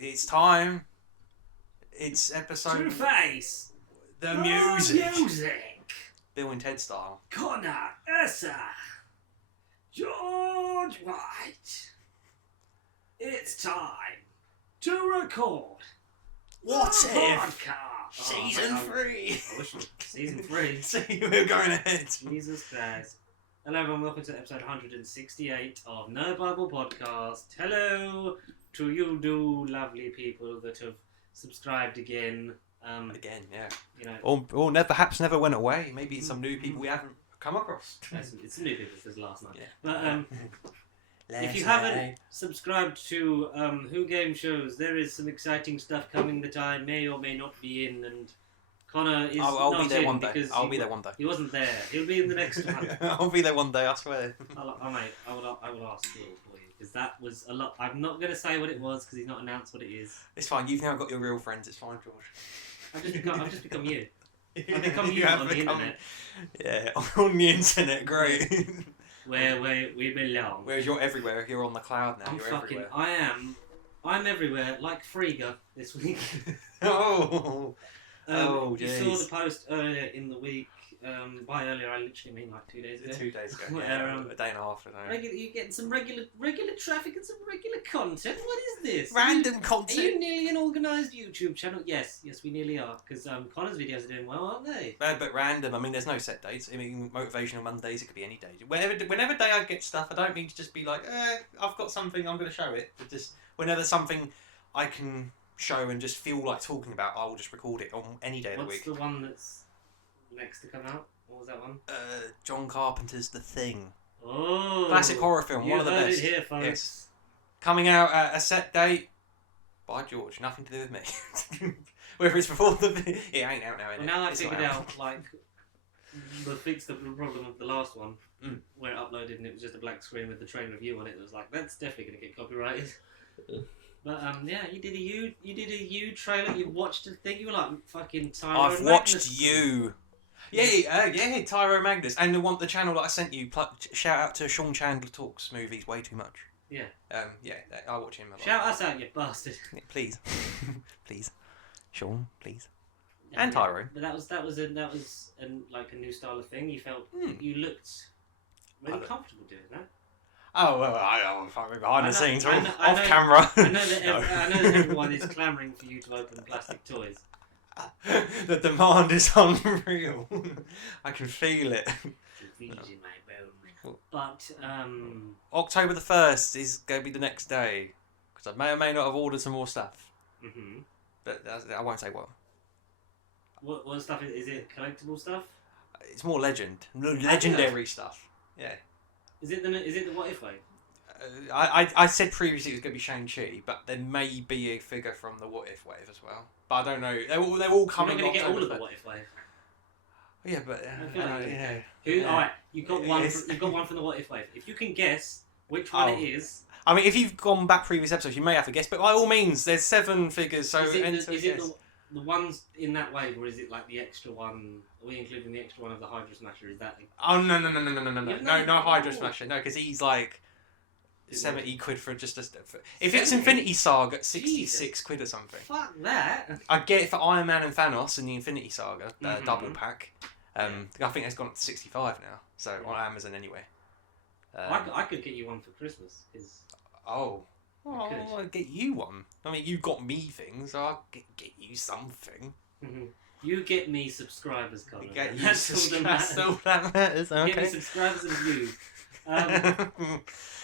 It's time. It's episode... Two-Face. The music. Music. Bill and Ted style. Connor, Essa, George White. It's time to record What the if? podcast. Season 3. I wish season 3. See, we're going ahead. Jesus Christ. Hello everyone, welcome to episode 168 of No Bible Podcast. Hello to you lovely people that have subscribed again. Again, yeah. You know, Or perhaps never went away. Maybe it's some new people we haven't come across. it's new people since last night. Yeah. But if you haven't subscribed to Who Game Shows, there is some exciting stuff coming that I may or may not be in, and Connor is I'll not be there in one day. because I'll be there one day. he wasn't there. He'll be in the next one. I'll be there one day, I swear. I will ask you for you because that was a lot. I'm not going to say what it was because he's not announced what it is. It's fine. You've now got your real friends. It's fine, George. I've just become you. I've become you on the internet. Yeah, on the internet. Great. Where we belong. Whereas you're everywhere. You're on the cloud now. You're everywhere. I'm everywhere like Frigga this week. Oh. You jeez. saw the post earlier in the week. By earlier, I literally mean like 2 days ago. 2 days ago. Where, Yeah, a day and a half ago. You're getting some regular traffic and some regular content. What is this? Random Are content. you nearly an organised YouTube channel? Yes, we nearly are. Because Connor's videos are doing well, aren't they? But random. I mean, there's no set dates. I mean, motivational Mondays. It could be any day. Whenever day I get stuff, I don't mean to just be like, I've got something. I'm going to show it. But just whenever something I can show and just feel like talking about, I will just record it on any day of the week. What's the one that's next to come out? What was that one? John Carpenter's The Thing. Oh, Classic horror film. One of the heard best. it here, folks. Yes. Coming out at a set date by George. Nothing to do with me. Whether it's before it ain't out now. Well, now I figured out like the problem of the last one where it uploaded and it was just a black screen with the train review on it. It was like that's definitely going to get copyrighted. But yeah, you did a You trailer. You watched the thing. You were like fucking Tyro. I've watched You. Yeah, Tyro Magnus, and the channel that I sent you. Shout out to Sean Chandler Talks Movies way too much. Yeah. I watch him a lot. Shout us out, you bastard. Yeah, please, please, Sean, please, and Tyro. But that was like a new style of thing. You felt you looked really comfortable doing that. Oh well, I'm fucking behind the scenes, off I camera. know that everyone is clamouring for you to open plastic toys. The demand is unreal. I can feel it. But October the 1st is going to be the next day because I may or may not have ordered some more stuff. But I won't say what. What stuff is it? Collectible stuff? It's more legendary stuff. Yeah. Is it the What If wave? I said previously it was going to be Shang-Chi, but there may be a figure from the What If wave as well. But I don't know. They're all coming. You're not going to get all of the What If wave. Yeah, but All right, you've got one. You've got one from the What If wave. If you can guess which one it is. I mean, if you've gone back previous episodes, you may have to guess. But by all means, there's 7 figures. So is it the ones in that wave, or is it like the extra one? Are we including the extra one of the Hydra Smasher? Is that? Oh no no Hydra Smasher. No, because he's like 70 quid for just a. If it's Infinity Saga, 66 quid or something. Fuck that. I get it for Iron Man and Thanos in the Infinity Saga double pack. I think it's gone up to 65 now. So on Amazon anyway. I could get you one for Christmas. I'll get you one. I mean, you got me things, so I'll get you something. You get me subscribers, Colin. That's all that matters. Okay. Get me subscribers and views.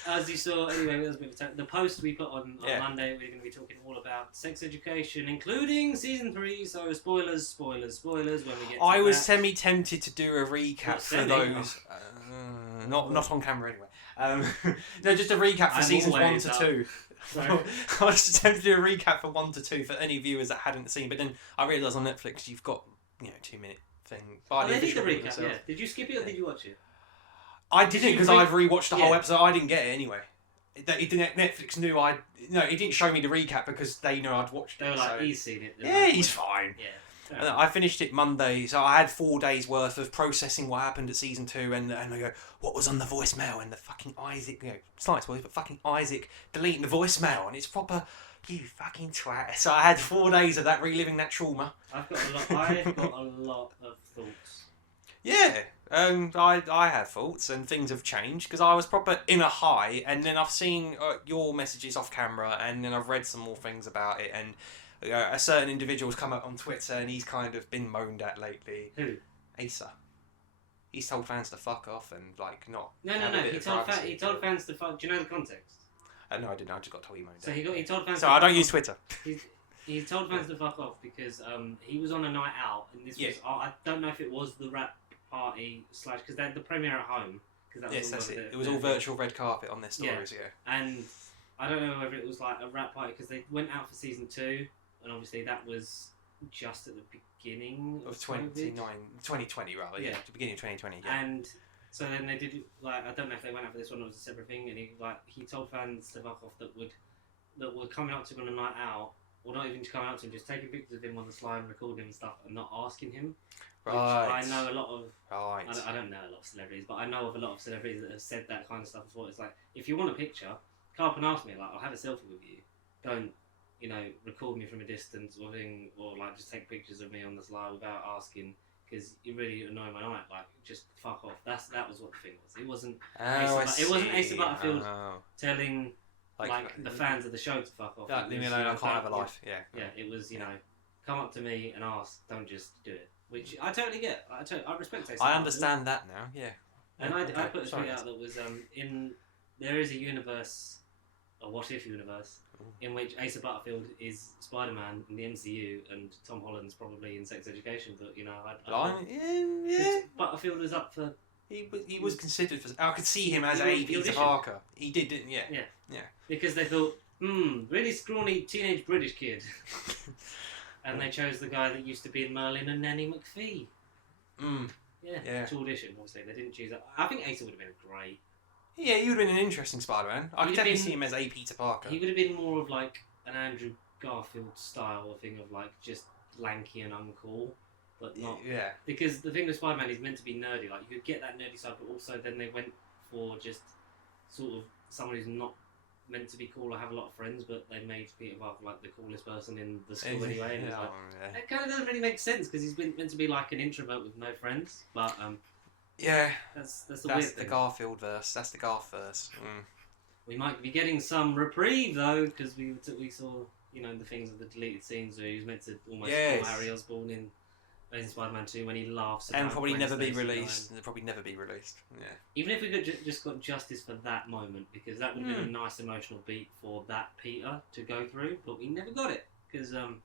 As you saw, anyway, the post we put on Monday, we're going to be talking all about sex education, including season 3. So spoilers when we get to I was semi-tempted to do a recap for those. Not on camera anyway. No, just a recap for seasons 1 to 2. I was tempted to do a recap for 1 to 2 for any viewers that hadn't seen, but then I realised on Netflix you've got 2-minute thing. They did the recap. Yeah. Did you skip it or did you watch it? I didn't because I've rewatched the whole episode. I didn't get it anyway. Netflix knew it didn't show me the recap because they know I'd watched it. They were like, he's seen it. Yeah, he's fine. Yeah. I finished it Monday, so I had 4 days worth of processing what happened at season 2, and I go, what was on the voicemail? And the fucking Isaac, slight spoilers, but fucking Isaac deleting the voicemail, and it's proper You fucking twat. So I had 4 days of that, reliving that trauma. I've got a lot of thoughts. Yeah, I have thoughts and things have changed because I was proper in a high, and then I've seen your messages off camera, and then I've read some more things about it, and a certain individual's come up on Twitter and he's kind of been moaned at lately. Who? Asa. He's told fans to fuck off and like not. No. He told fans to fuck. Do you know the context? No, I didn't. I just got told he moaned. So he told fans. So I don't use Twitter. He told fans to fuck off because he was on a night out, and this was I don't know if it was the rap party / because they had the premiere at home. That was that's it. It was all virtual red carpet on their stories, yeah. And I don't know whether it was like a rap party because they went out for season 2, and obviously that was just at the beginning of 2020 rather, yeah, the beginning of 2020. Yeah. And so then they did like I don't know if they went out for this one or it was a separate thing, and he told fans to fuck off that were coming up to him on a night out. Or not even just coming up to him, just taking pictures of him on the slide and recording him and stuff and not asking him. Right. I know a lot of... Right. I don't know a lot of celebrities, but I know of a lot of celebrities that have said that kind of stuff as well. It's like, if you want a picture, come up and ask me, like, I'll have a selfie with you. Don't, record me from a distance or like, just take pictures of me on the slide without asking, because you really annoy my night. Like, just fuck off. That was what the thing was. It wasn't... it wasn't Asa Butterfield telling... Like the fans of the show to fuck off. Leave me alone, I can't have a life. Yeah. Yeah, it was, come up to me and ask, don't just do it. Which I totally get. I respect Asa. I understand that now, yeah. And I put a tweet out that was, there is a universe, a what-if universe, in which Asa Butterfield is Spider-Man in the MCU and Tom Holland's probably in Sex Education, but, yeah. Butterfield was up for... He was considered for... I could see him as a Peter Parker. He did, didn't he? Yeah. Because they thought, really scrawny teenage British kid. And they chose the guy that used to be in Merlin and Nanny McPhee. Yeah. To audition, obviously. They didn't choose that. I think Asa would have been great. Yeah, he would have been an interesting Spider-Man. I could definitely see him as a Peter Parker. He would have been more of like an Andrew Garfield style thing of like just lanky and uncool. But not... Yeah. Because the thing with Spider-Man is meant to be nerdy. Like, you could get that nerdy side, but also then they went for just sort of someone who's not meant to be cool or have a lot of friends, but they made Peter Parker like the coolest person in the school anyway. And it kind of doesn't really make sense because he's meant to be like an introvert with no friends. But that's the weird thing. That's the Garfield verse. That's the Garth verse. We might be getting some reprieve though, because we saw the things of the deleted scenes where he was meant to almost call Harry Osborn in Amazing Spider-Man 2 when he laughs and probably never be released. They'll probably never be released. Yeah. Even if we could just got justice for that moment, because that would have been a nice emotional beat for that Peter to go through, but we never got it because And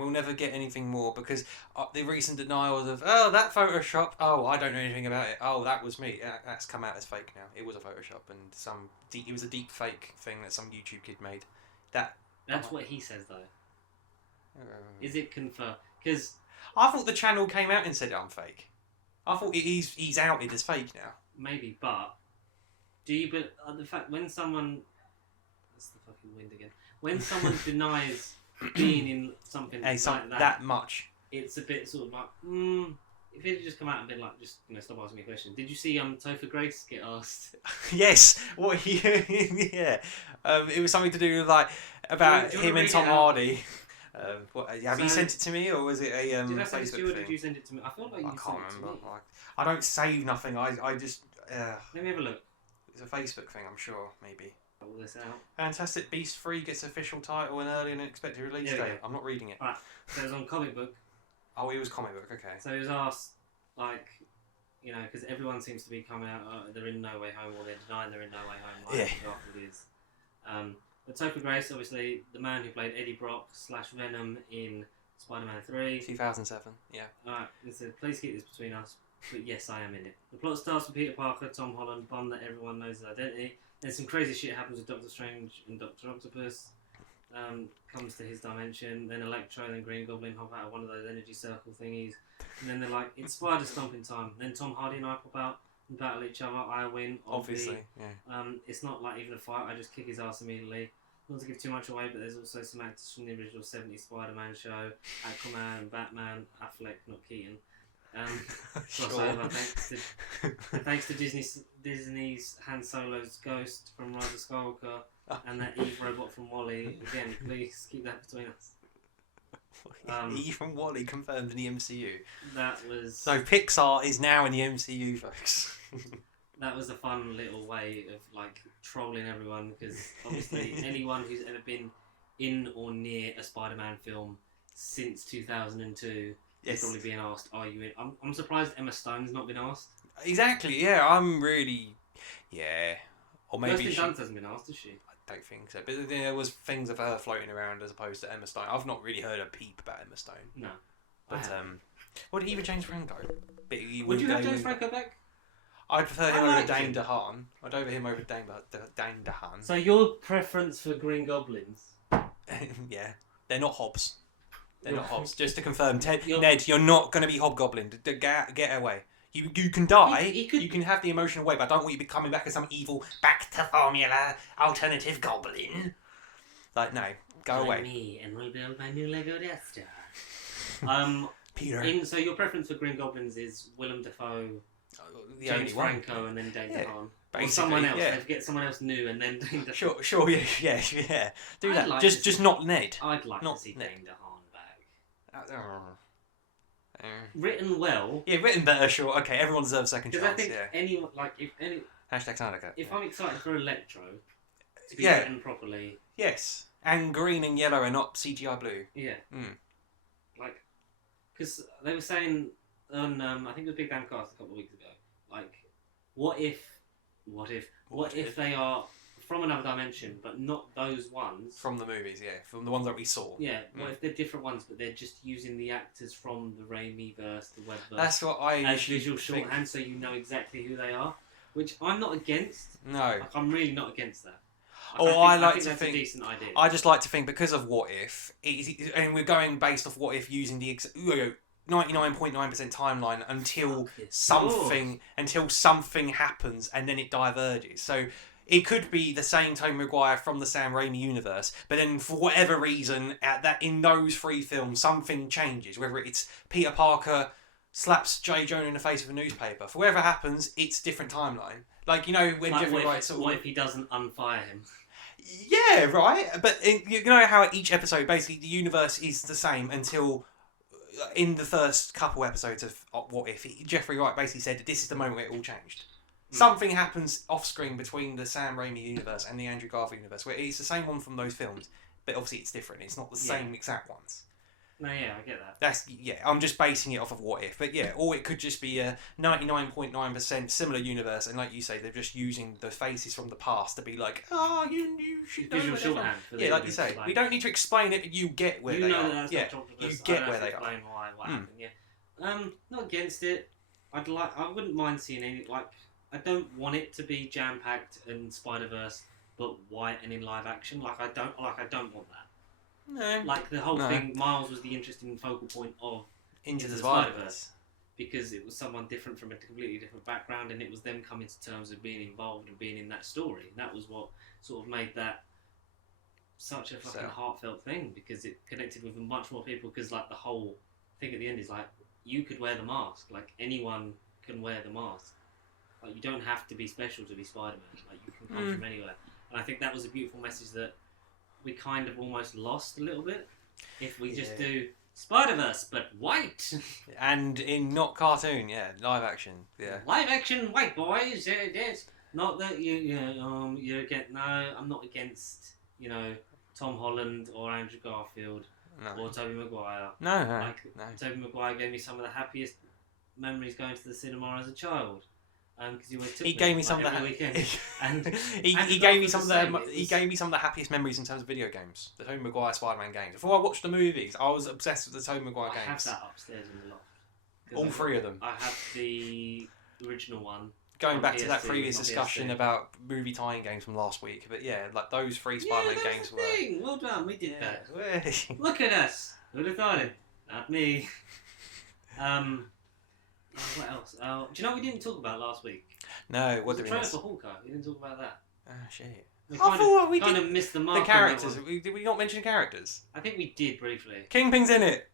we'll never get anything more because the recent denials of that Photoshop. I don't know anything about it. That was me. That's come out as fake now. It was a Photoshop and it was a deep fake thing that some YouTube kid made. That's what he says though. Is it confirmed? Because I thought the channel came out and said I'm fake. I thought he's outed as fake now. Maybe, but do you? But the fact when someone, that's the fucking wind again. When someone denies being in something like that much, it's a bit sort of like if it had just come out and been like, just stop asking me a question. Did you see Topher Grace get asked? Yes. What he? Yeah. It was something to do with about him and Tom Hardy. Have you sent it to me or was it a did I send Facebook it to you or thing? did you send it to me? I feel like you can't sent remember. it to me. I don't save nothing. I just. Let me have a look. It's a Facebook thing, I'm sure. Maybe. All this out. Fantastic Beasts 3 gets official title and early and expected release date. I'm not reading it. Right. So it was on Comic Book. Oh, it was Comic Book. Okay. So he was asked, because everyone seems to be coming out. They're in No Way Home, or they're denying they're in No Way Home. Garfield is. But Topher Grace, obviously, the man who played Eddie Brock / Venom in Spider-Man 3. 2007, yeah. Alright, he said, please keep this between us, but yes, I am in it. The plot starts with Peter Parker, Tom Holland, Bond that everyone knows his identity. Then some crazy shit happens with Doctor Strange and Doctor Octopus. Comes to his dimension. Then Electro and Green Goblin hop out of one of those energy circle thingies. And then they're like, it's spider stomping time. Then Tom Hardy and I pop out and battle each other. I win. Obviously, yeah. It's not like even a fight. I just kick his ass immediately. Not to give too much away, but there's also some actors from the original 70s Spider-Man show, Aquaman, Batman, Affleck, not Keaton. Crossover thanks to Disney's Han Solo's Ghost from Rise of Skywalker. And that Eve robot from Wall-E, again, please keep that between us. Eve from Wall-E confirmed in the MCU. That was... So Pixar is now in the MCU, folks. That was a fun little way of, like, trolling everyone, because obviously anyone who's ever been in or near a Spider-Man film since 2002 is probably being asked, are you in? I'm surprised Emma Stone's not been asked. Exactly, yeah, I'm really... Yeah. Or maybe Kirsten Dunst hasn't been asked, has she? I don't think so. But there was things of her floating around as opposed to Emma Stone. I've not really heard a peep about Emma Stone. No. But, what even James Franco? Would you have James Franco back? I'd prefer him over Dane DeHaan. I'd over him over Dane DeHaan. So your preference for Green Goblins? Yeah. They're not Hobbs. They're not Hobbs. Just to confirm, Ned, you're not going to be Hobgoblin. Get away. You can die. You can have the emotional way, but I don't want you to be coming back as some evil, back to formula, alternative goblin. Like, no. Go away. Me, and we'll build my new Lego Death Star. Peter. So your preference for Green Goblins is Willem Dafoe, James Franco, and then Dane DeHaan. Or someone else. They get someone else new, and then Dane DeHaan. Sure, yeah. Do that. Just not Ned. I'd like to see Dane DeHaan back. Written well. Yeah, written better. Sure. Okay, everyone deserves a second chance. Because I think anyone, like, Hashtag Sandica. If I'm excited for Electro to be written properly. Yes, and green and yellow and not CGI blue. Yeah. Like, because they were saying on I think it was Big Damn Cast a couple of weeks ago. Like, what if they are from another dimension, but not those ones from the movies? Yeah, from the ones that we saw. Yeah. What if they're different ones, but they're just using the actors from the Raimi verse, the Webb verse? That's what I as visual shorthand, so you know exactly who they are. Which I'm not against. No. Like, I'm really not against that. I think that's a decent idea. I just like to think because of What If, and we're going based off What If using the 99.9% timeline until something happens and then it diverges. So it could be the same Tobey Maguire from the Sam Raimi universe, but then for whatever reason, in those three films, something changes. Whether it's Peter Parker slaps J. Jonah in the face with a newspaper. For whatever happens, it's a different timeline. Like, when Jeffrey Wright what if he doesn't unfire him? Yeah, right. But you know how each episode, basically, the universe is the same until in the first couple episodes of What If, Jeffrey Wright basically said that this is the moment where it all changed. Something happens off screen between the Sam Raimi universe and the Andrew Garfield universe, where it's the same one from those films, but obviously it's different. It's not the same exact ones. No, yeah, I get that. I'm just basing it off of What If, but yeah, or it could just be a 99.9% similar universe, and like you say, they're just using the faces from the past to be like, you should know. Visual shorthand. Yeah, like you say, we don't need to explain it. You get where they are. That's you get where they are. Explain what happened. Yeah, not against it. I wouldn't mind seeing any. Like, I don't want it to be jam packed and Spider-Verse, but white and in live action. I don't want that. No. Like, the whole thing, Miles was the interesting focal point of Into the Spider-Verse. Because it was someone different from a completely different background, and it was them coming to terms with being involved and being in that story. And that was what sort of made that such a fucking heartfelt thing, because it connected with much more people, because, like, the whole thing at the end is, like, you could wear the mask. Like, anyone can wear the mask. Like, you don't have to be special to be Spider-Man. Like, you can come from anywhere. And I think that was a beautiful message that we kind of almost lost a little bit if we just do Spider-Verse but white and in not cartoon, live action, live action white boys. Yes, not that you're against. No, I'm not against Tom Holland or Andrew Garfield or Tobey Maguire. No. Tobey Maguire gave me some of the happiest memories going to the cinema as a child. Because he gave me some of the weekend. And he gave me some of the happiest memories in terms of video games. The Tobey Maguire Spider-Man games. Before I watched the movies, I was obsessed with the Tobey Maguire games. I have that upstairs in the loft. All three of them. I have the original one. Going back to that previous discussion about movie tie-in games from last week, but like those three Spider-Man games were. Thing. Well done, we did that. Look at us. Who'd have thought it? Not me. What else? Do you know what we didn't talk about last week? No, what did we miss? The trailer for Hawkeye. We didn't talk about that. Oh, shit. We kind of missed the mark. The characters. Did we not mention characters? I think we did briefly. Kingpin's in it.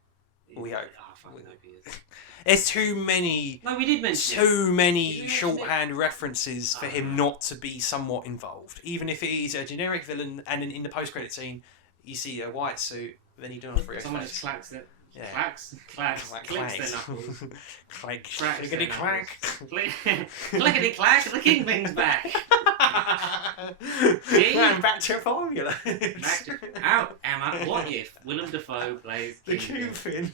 We hope. I fucking hope he is. There's too many. No, we did mention too many Did we mention shorthand references for him not to be somewhat involved. Even if it is a generic villain, and in the post-credit scene, you see a white suit, then you do not free. Someone just clacks it. Yeah. Clacks, clicks their knuckles. Clack, Cracks clickety their clack. Clickety clack, the kingpin's back. See? Man, back to your formula. Back to, out, Emma. What if Willem Dafoe plays The Kingpin? Kingpin.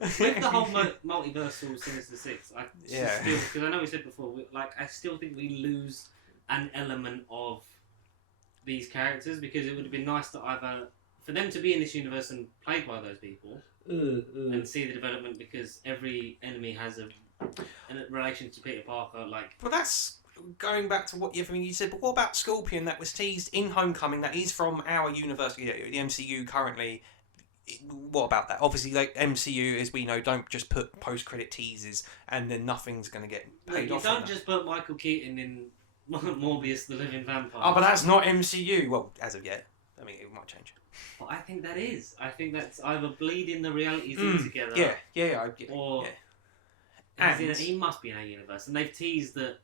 With the whole multiversal Sinister Six, I Yeah. still, because I know we said before, I still think we lose an element of these characters, because it would have been nice to either for them to be in this universe and played by those people and see the development, because every enemy has a relation to Peter Parker. Like, Well, that's going back to what you said. But what about Scorpion? That was teased in Homecoming. That is from our universe, the MCU currently. What about that? Obviously, like MCU, as we know, don't just put post-credit teasers and then nothing's going to get paid you off. don't just put Michael Keaton in Morbius the Living Vampire. Oh, but that's not MCU. Well, as of yet. I mean, it might change. Well, I think that is. I think that's either bleeding the realities in together. Or And he must be in our universe. And they've teased that,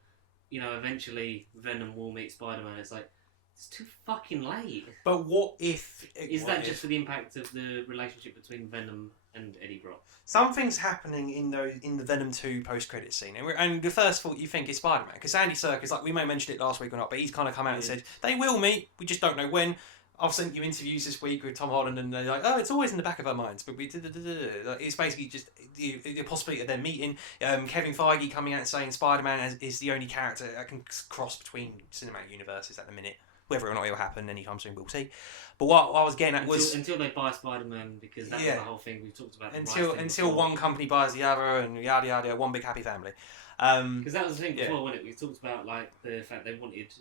eventually Venom will meet Spider-Man. It's like, it's too fucking late. But what if... Is that just for the impact of the relationship between Venom and Eddie Brock? Something's happening in the Venom 2 post-credit scene. And the first thought you think is Spider-Man. Because Andy Serkis, like we may have mentioned it last week or not, but he's kind of come out and said, they will meet, we just don't know when. I've sent you interviews this week with Tom Holland, and they're like, "Oh, it's always in the back of our minds." But it's basically just the possibility of them meeting. Kevin Feige coming out and saying Spider-Man is the only character that can cross between cinematic universes at the minute. Whether or not it will happen anytime soon, we'll see. But what I was getting at was until they buy Spider-Man, because that's the whole thing we've talked about. Until one company buys the other, and yada yada, one big happy family. Because that was the thing before, wasn't it? We talked about like the fact they wanted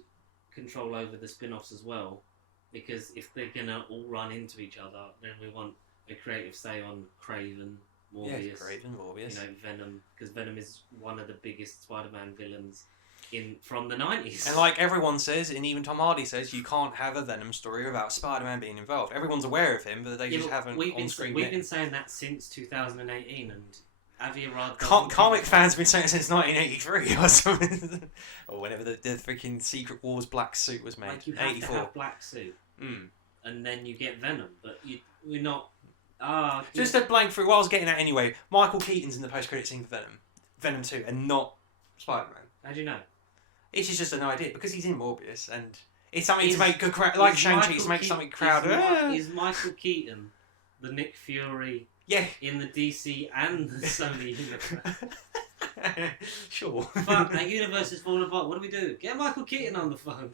control over the spin-offs as well. Because if they're gonna all run into each other, then we want a creative say on Craven, Morbius, Venom, because Venom is one of the biggest Spider-Man villains from the 90s. And like everyone says, and even Tom Hardy says, you can't have a Venom story without Spider-Man being involved. Everyone's aware of him, but they just haven't on screen. We've been saying that since 2018, and Avi Arad. Comic fans have been saying it since 1983 or something, or whenever the freaking Secret Wars black suit was made. Like you have 84. to have black suit, and then you get Venom, but we're not. Just a blank through. What I was getting at anyway. Michael Keaton's in the post-credit scene for Venom 2, and not Spider-Man. How do you know? It's just an idea because he's in Morbius, and it's something to make a crowd like Shang-Chi to make something crowd. Is Michael Keaton the Nick Fury? Yeah. In the DC and the Sony universe. Sure. Fuck, our universe is falling apart. What do we do? Get Michael Keaton on the phone.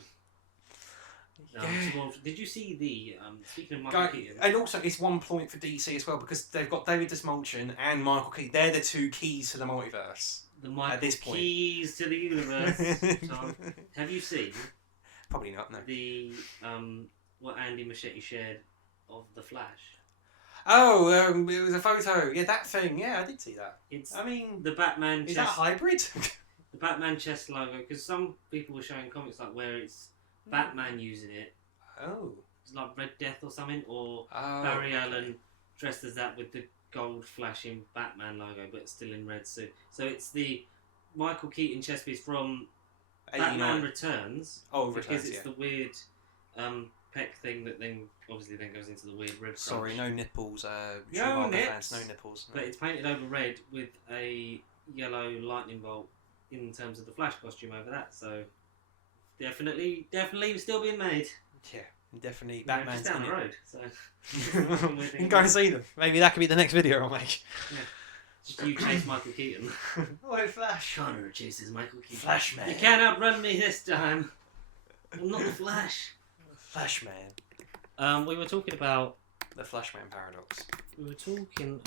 Did you see the speaking of Michael Keaton? And also, it's 1 point for DC as well because they've got David Desmulchin and Michael Keaton. They're the two keys to the multiverse. The Michael at this point. Keys to the universe. Tom, have you seen? Probably not. No. The what Andy Machete shared of the Flash. Oh, it was a photo. Yeah, that thing. Yeah, I did see that. I mean, the Batman. Is that hybrid? The Batman chest logo, because some people were showing comics like where it's Batman using it. Oh. It's like Red Death or something, or Barry Allen dressed as that with the gold flashing Batman logo, but still in red suit. So it's the Michael Keaton chest piece from Batman Returns. Oh, because it's the weird peck thing that then obviously goes into the weird rib. Sorry, no nipples. No nips. Fans, no nipples. No. But it's painted over red with a yellow lightning bolt in terms of the Flash costume over that. So definitely still being made. Yeah. Definitely Batman's just down the road. So you can go and see them. Maybe that could be the next video I'll make. Yeah. Just you chase Michael Keaton. Oh, Flash. Connor chases Michael Keaton. Flash Man. You can't outrun me this time. I'm not the Flash. Flash Man. We were talking about the Flashman paradox. We were talking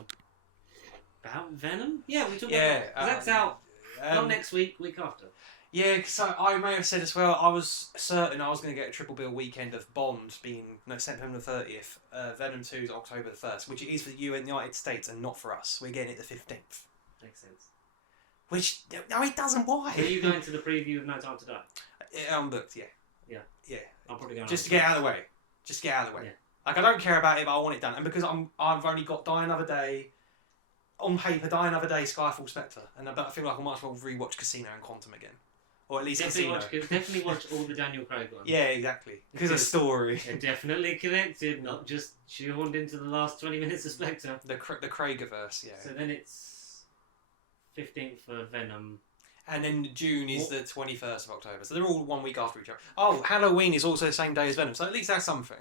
about Venom. Yeah, we talked about. That's out. Not next week. Week after. Yeah, because I may have said as well, I was certain I was going to get a triple bill weekend of Bond being September the 30th, Venom 2 is October the 1st, which it is for the United States and not for us. We're getting it the 15th. Makes sense. Which, no, it doesn't. Why? Are you going to the preview of No Time to Die? I'm booked, yeah. Yeah. Yeah. I'm probably going Just to get out of the way. Just get out of the way. Like, I don't care about it, but I want it done. And because I've only got Die Another Day on paper, Die Another Day, Skyfall, Spectre, and I feel like I might as well rewatch Casino and Quantum again, or at least Definitely watch all the Daniel Craig ones. Yeah, exactly. Because of story. They're definitely connected, not just shoehorned into the last 20 minutes of Spectre. The Craigiverse, yeah. So then it's 15th for Venom. And then June is the 21st of October. So they're all 1 week after each other. Oh, Halloween is also the same day as Venom. So at least that's something.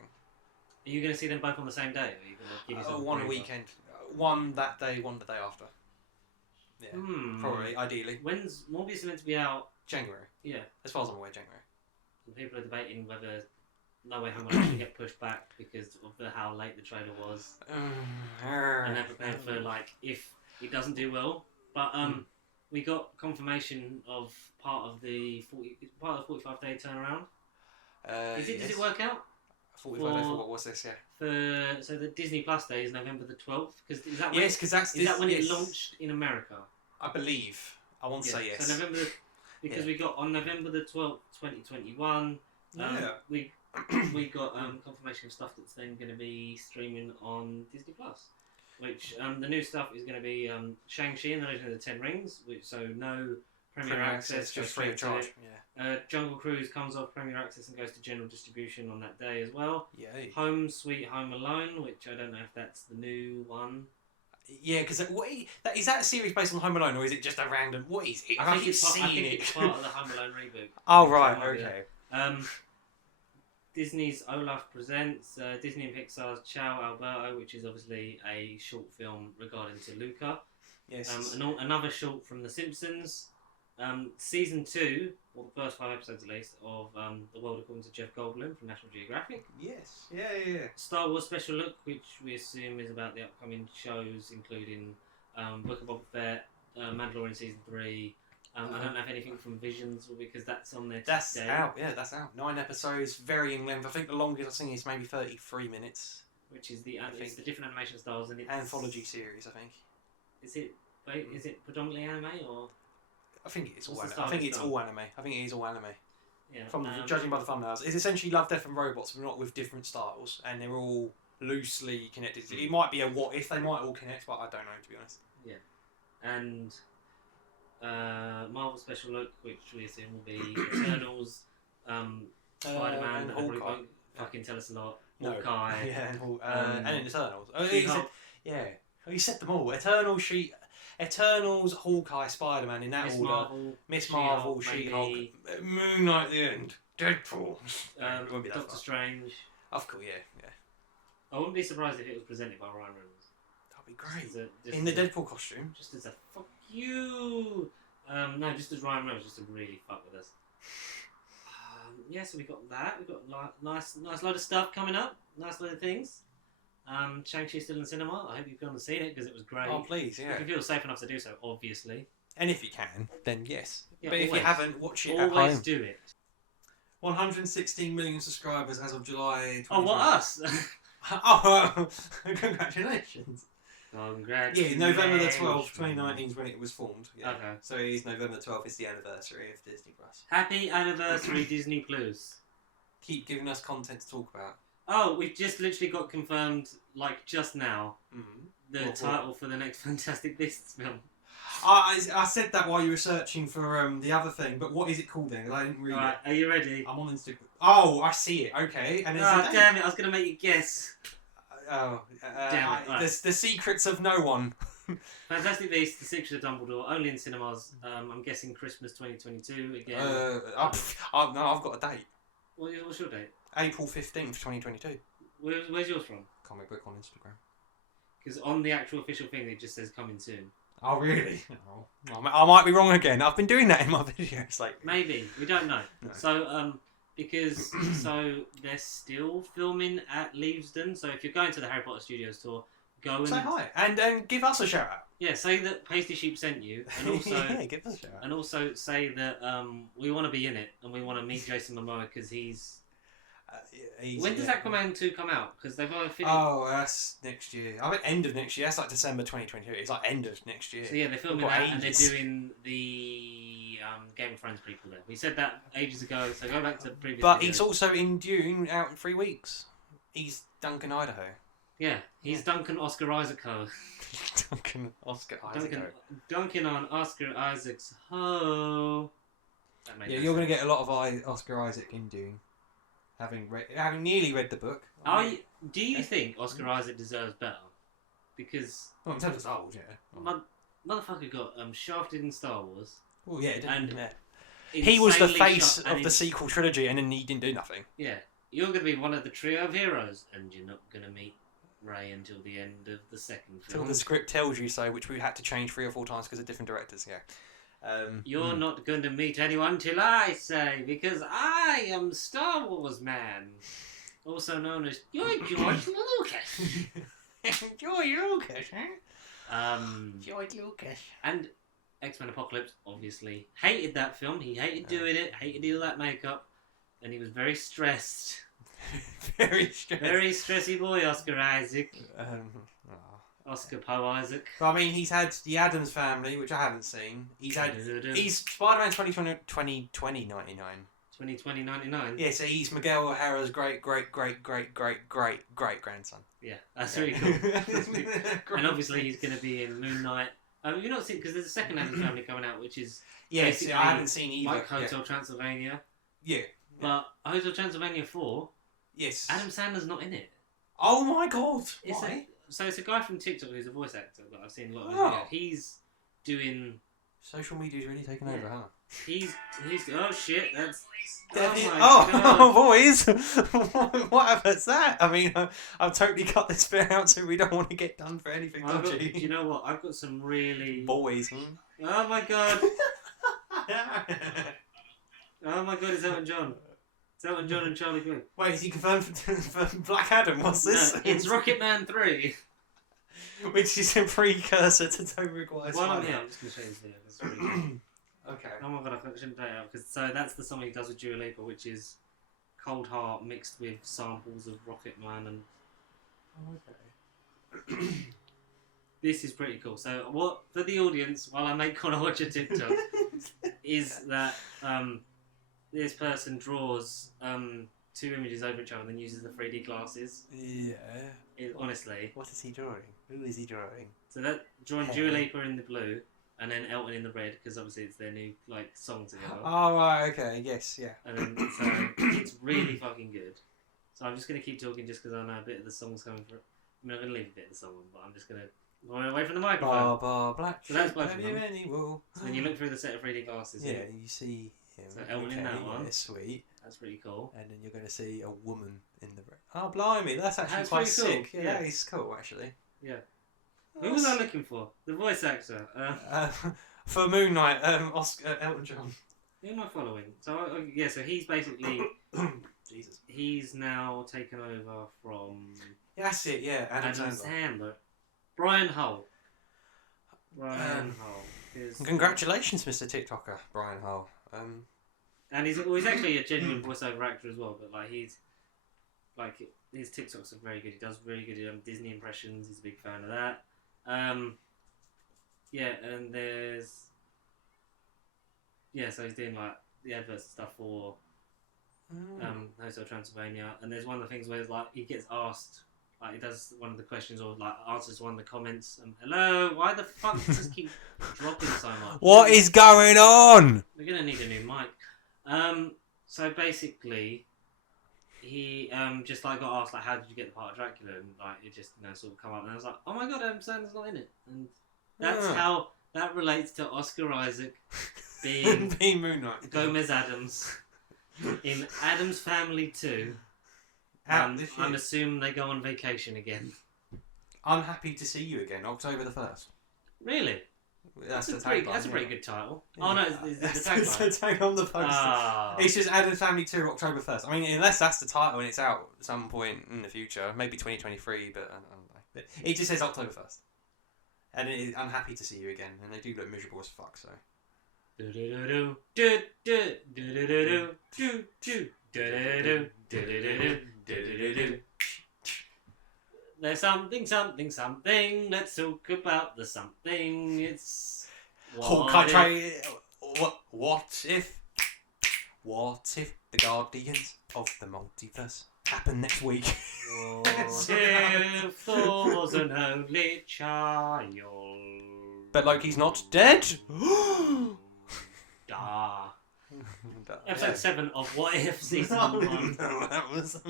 Are you going to see them both on the same day? Or are you going to give yourself one a weekend. One that day, one the day after. Yeah, probably, ideally. When's Morbius meant to be out? January. Yeah. As far as I'm aware, January. And people are debating whether No Way Home will actually get pushed back because of how late the trailer was. And they're prepared for, like, if it doesn't do well. But, we got confirmation of part of the 45-day turnaround. Does it work out? 45 days for what was this? Yeah. So the Disney Plus day is November the 12th. Is that when it launched in America? I believe. I want to say yes. So November, because we got on November the 12th, 2021. We got confirmation of stuff that's then going to be streaming on Disney Plus. Which the new stuff is going to be Shang-Chi and the Legend of the Ten Rings, so no Premier Access, just free of charge. Yeah. Jungle Cruise comes off Premier Access and goes to general distribution on that day as well. Yay. Home Sweet Home Alone, which I don't know if that's the new one. Yeah, because is that a series based on Home Alone, or is it just a random? What is it? I think it's part of the Home Alone reboot. Oh right, okay. Disney's Olaf Presents, Disney and Pixar's Ciao Alberto, which is obviously a short film regarding to Luca. Yes. Another short from The Simpsons. Season 2, or the first 5 episodes at least, of The World According to Jeff Goldblum from National Geographic. Yes. Yeah. Star Wars Special Look, which we assume is about the upcoming shows, including Book of Boba Fett, Mandalorian Season 3. I don't know if anything from Visions, because that's on there today. That's out, yeah, that's out. 9 episodes, varying length. I think the longest I've seen is maybe 33 minutes. Which is the different animation styles, and it's anthology series, I think. Is it predominantly anime, or? I think it's all anime. I think it is all anime. Yeah. From judging by the thumbnails, it's essentially Love, Death and Robots, but not with different styles, and they're all loosely connected. It might be a what if, they might all connect, but I don't know, to be honest. Yeah. And Marvel Special Look, which we assume will be Eternals, Spider-Man, and that probably Hawkeye. won't fucking tell us a lot. No. Hawkeye. Yeah, and Eternals. Yeah. Oh, you said them all. Eternals, Hawkeye, Spider-Man in that order. Miss Marvel, She-Hulk, Moon Knight, the end, Deadpool. Doctor Strange. Of course, yeah. I wouldn't be surprised if it was presented by Ryan Reynolds. That'd be great. In the Deadpool costume. Just as a fuck you. No, just as Ryan Reynolds, just to really fuck with us. So we got that. We've got nice load of stuff coming up. Nice load of things. Shang-Chi's still in cinema. I hope you've gone and seen it because it was great. Oh, please, yeah. If you feel safe enough to do so, obviously. And if you can, then yes. Yeah, but always. If you haven't, watch it at home. Always do it. 116 million subscribers as of July 2020. Oh, what, us? Oh, congratulations. Congratulations. Yeah, November the 12th, 2019 is when it was formed. Yeah. Okay. So it is November the 12th, it's the anniversary of Disney Plus. Happy anniversary, Disney Plus. Keep giving us content to talk about. Oh, we've just literally got confirmed, like, just now, the title for the next Fantastic Beasts film. I said that while you were searching for the other thing, but what is it called then? I didn't read it. Are you ready? I'm on Instagram. Oh, I see it. Okay. And damn it! I was going to make you guess. Damn it. Right. The Secrets of No One. Fantastic Beasts: The Secrets of Dumbledore, only in cinemas. I'm guessing Christmas 2022 again. No, I've got a date. What's your date? April 15th, 2022. Where's yours from? Comic book on Instagram. Because on the actual official thing, it just says coming soon. Oh, really? Oh, I might be wrong again. I've been doing that in my videos. Maybe. We don't know. No. So, because they're still filming at Leavesden. So if you're going to the Harry Potter Studios tour, go and say hi and give us a shout out. Yeah, say that Pasty Sheep sent you, and also give us a shout out. And also say that we want to be in it and we want to meet Jason Momoa because he's. When does Aquaman 2 come out? Because they've already finished. Oh, that's next year. I think end of next year. That's like December 2022. It's like end of next year. So yeah, they're filming that and they're doing the Game of Thrones prequel there. We said that ages ago, so go back to previous. But videos. it's also in Dune, out in 3 weeks. He's Duncan Idaho. Yeah, he's Duncan Oscar Isaac Ho. Duncan Oscar Isaac. Duncan on Oscar Isaac's Ho. Yeah, you're going to get a lot of Oscar Isaac in doing, having nearly read the book. Do you think Oscar Isaac deserves better? Because in terms of Star Wars, yeah. Motherfucker got shafted in Star Wars. Oh yeah, and he was the face of the sequel trilogy, and then he didn't do nothing. Yeah, you're going to be one of the trio of heroes, and you're not going to meet Rey until the end of the second film. Until the script tells you so, which we had to change 3 or 4 times because of different directors. Yeah. You're not going to meet anyone till I say, because I am Star Wars man, also known as George Lucas. George Lucas, huh? George Lucas. And X-Men Apocalypse, obviously, hated that film. He hated doing it, hated all that makeup, and he was very stressed. Very stressed. Very stressy boy, Oscar Isaac. Oscar Poe Isaac. But, I mean, he's had The Addams Family, which I haven't seen. He's Spider-Man 2020 99. 2020 99. Yeah, so he's Miguel O'Hara's great grandson. Yeah, that's really cool. And obviously he's going to be in Moon Knight. You've not seen, because there's a second Addams Family coming out, which is I haven't seen either. Like Hotel Transylvania. Yeah. But Hotel Transylvania 4. Yes. Adam Sandler's not in it. Oh my god! Why? So it's a guy from TikTok who's a voice actor that I've seen a lot of his videos. He's doing... Social media's really taken over, huh? He's oh shit, that's... Boys! Whatever's that? I mean, I've totally cut this bit out so we don't want to get done for anything dodgy. Do you know what? I've got some really... Boys, Oh my god! Oh my god, it's Elton John. It's Elton John and Charlie Quinn. Wait, is he confirmed for Black Adam? What's this? No, it's Rocket Man 3. Which is a precursor to Tobey Maguire's Well, I'm just going to show you this video. It's really good. Okay. Oh my god, I shouldn't play it out. So that's the song he does with Dua Lipa, which is Cold Heart mixed with samples of Rocket Man and... Okay. This is pretty cool. So what, for the audience, while I make Connor watch a TikTok, is that this person draws 2 images over each other and then uses the 3D glasses. Yeah. Honestly. What is he drawing? Who is he drawing? So that drawing Dua Lipa in the blue and then Elton in the red, because obviously it's their new song together. Oh right, okay, yes, yeah. And then so it's really fucking good. So I'm just gonna keep talking just because I know a bit of the song's coming for. I mean, I'm gonna leave a bit of the song on, but I'm just gonna go away from the microphone. Black. So that's both of them. So then you look through the set of 3D glasses. Yeah, you see him. So Elton in that one. Yeah, sweet. That's pretty cool. And then you're going to see a woman in the red. Oh, blimey, that's actually quite sick. Cool. Yeah, that is cool, actually. Yeah. Who was I looking for? The voice actor. For Moon Knight, Elton John. Who am I following? So so he's basically Jesus. He's now taken over from. Yeah, that's it. Yeah, Adam Sandler. Brian Hull. Brian Hull. Congratulations, Mr. TikToker, Brian Hull. And he's actually a genuine voiceover actor as well. But his TikToks are very good. He does really good Disney impressions. He's a big fan of that. Yeah, and there's... Yeah, so he's doing the adverts and stuff for Hotel Transylvania. And there's one of the things where he gets asked, he does one of the questions or answers one of the comments. Hello, why the fuck does this keep dropping so much? What is going on? We're going to need a new mic. So basically... He just got asked how did you get the part of Dracula, and it just sort of come up, and I was like, oh my god, Adam Sandler's not in it, and that's how that relates to Oscar Isaac being Moon Knight, Gomez Adams in Addams Family 2. I'm assuming they go on vacation again. I'm happy to see you again, October the 1st. Really? That's a pretty good title. Yeah. Oh no, it's the tagline. It's the tag on the poster. It's just Addams Family 2 October 1st. I mean, unless that's the title and it's out at some point in the future, maybe 2023, but I don't know. But it just says October 1st. And I'm happy to see you again, and they do look miserable as fuck, so. There's something. Let's talk about the something. It's What if the Guardians of the Multiverse happen next week. What if Thor was an only child? But Loki's not dead. Da. Episode 7 of What If Season 1 that was...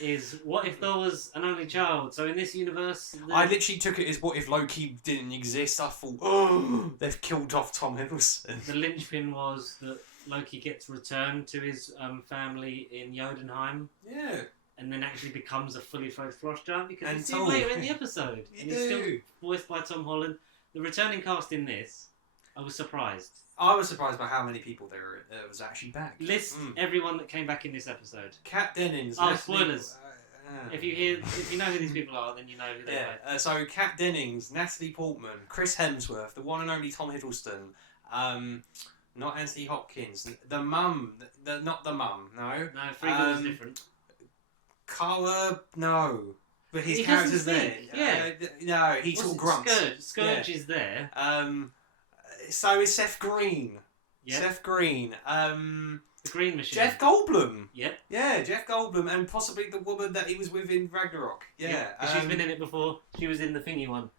is What If Thor was an only child? So in this universe... I literally took it as what if Loki didn't exist. I thought, oh, they've killed off Tom Hiddleston. The linchpin was that Loki gets returned to his family in Jotunheim. Yeah. And then actually becomes a fully fledged Frost Giant because And you see him later in the episode. And he's still do. voiced by Tom Holland. The returning cast in this, I was surprised. I was surprised by how many people there was actually back. List everyone that came back in this episode. Kat Dennings. Oh, Leslie- spoilers. If you know who these people are, then you know who they are. So Kat Dennings, Natalie Portman, Chris Hemsworth, the one and only Tom Hiddleston, not Anthony Hopkins, the mum, not the mum, no. No, Frigga was different. Carla, no. But his He character's doesn't there. speak, yeah. No, he sort of grunts. Scourge is there. So is Seth Green. Yep. Seth Green. The Green Machine. Jeff Goldblum. Yep. Yeah, Jeff Goldblum, and possibly the woman that he was with in Ragnarok. Yeah. She's been in it before. She was in the thingy one.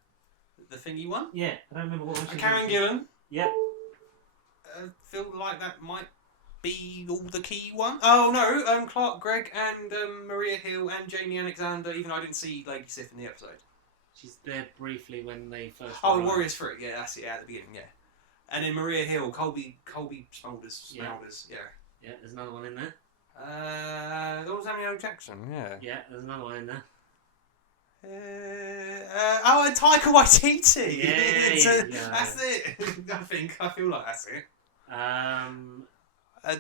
The thingy one? Yeah, I don't remember what one she was Karen in. Gillan. Yep. I feel like that might be all the key one. Oh no, Clark Gregg and Maria Hill and Jamie Alexander, even though I didn't see Lady Sif in the episode. She's there briefly when they first. Oh, the Warriors 3, yeah, that's it, at the beginning, yeah. And then Maria Hill, Colby Smulders, yeah. Yeah, there's another one in there. That was Samuel Jackson, yeah. Yeah, there's another one in there. And Taika Waititi! Yeah, that's it! I feel like that's it. Um,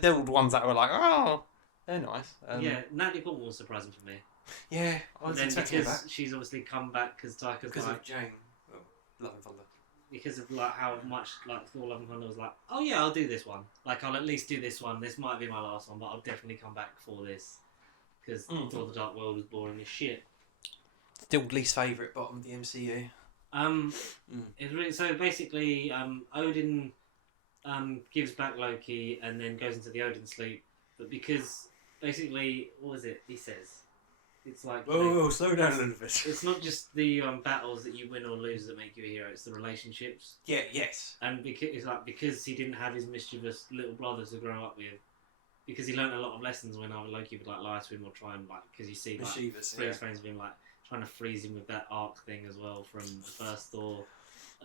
They're all the ones that were like, oh, they're nice. yeah, Natalie Portman was surprising for me. Yeah, I was then expecting because that. she's obviously come back because Taika's Because like, of Jane. Oh, Love and Thunder. because of like how much like Thor: Love and Thunder was like, oh yeah, I'll do this one. Like I'll at least do this one. This might be my last one, but I'll definitely come back for this because Thor: The Dark World was boring as shit. Still least favourite bottom of the MCU. It's really, so basically, Odin gives back Loki and then goes into the Odin sleep. But because basically, what was it? He says it's like Slow down a little bit. it's not just the battles that you win or lose that make you a hero. It's the relationships. Yeah. Yes. And because he didn't have his mischievous little brother to grow up with, because he learned a lot of lessons when either Loki would like lie to him or try and like because you see like Mischievous, freeze frames of him like trying to freeze him with that arc thing as well from the first Thor.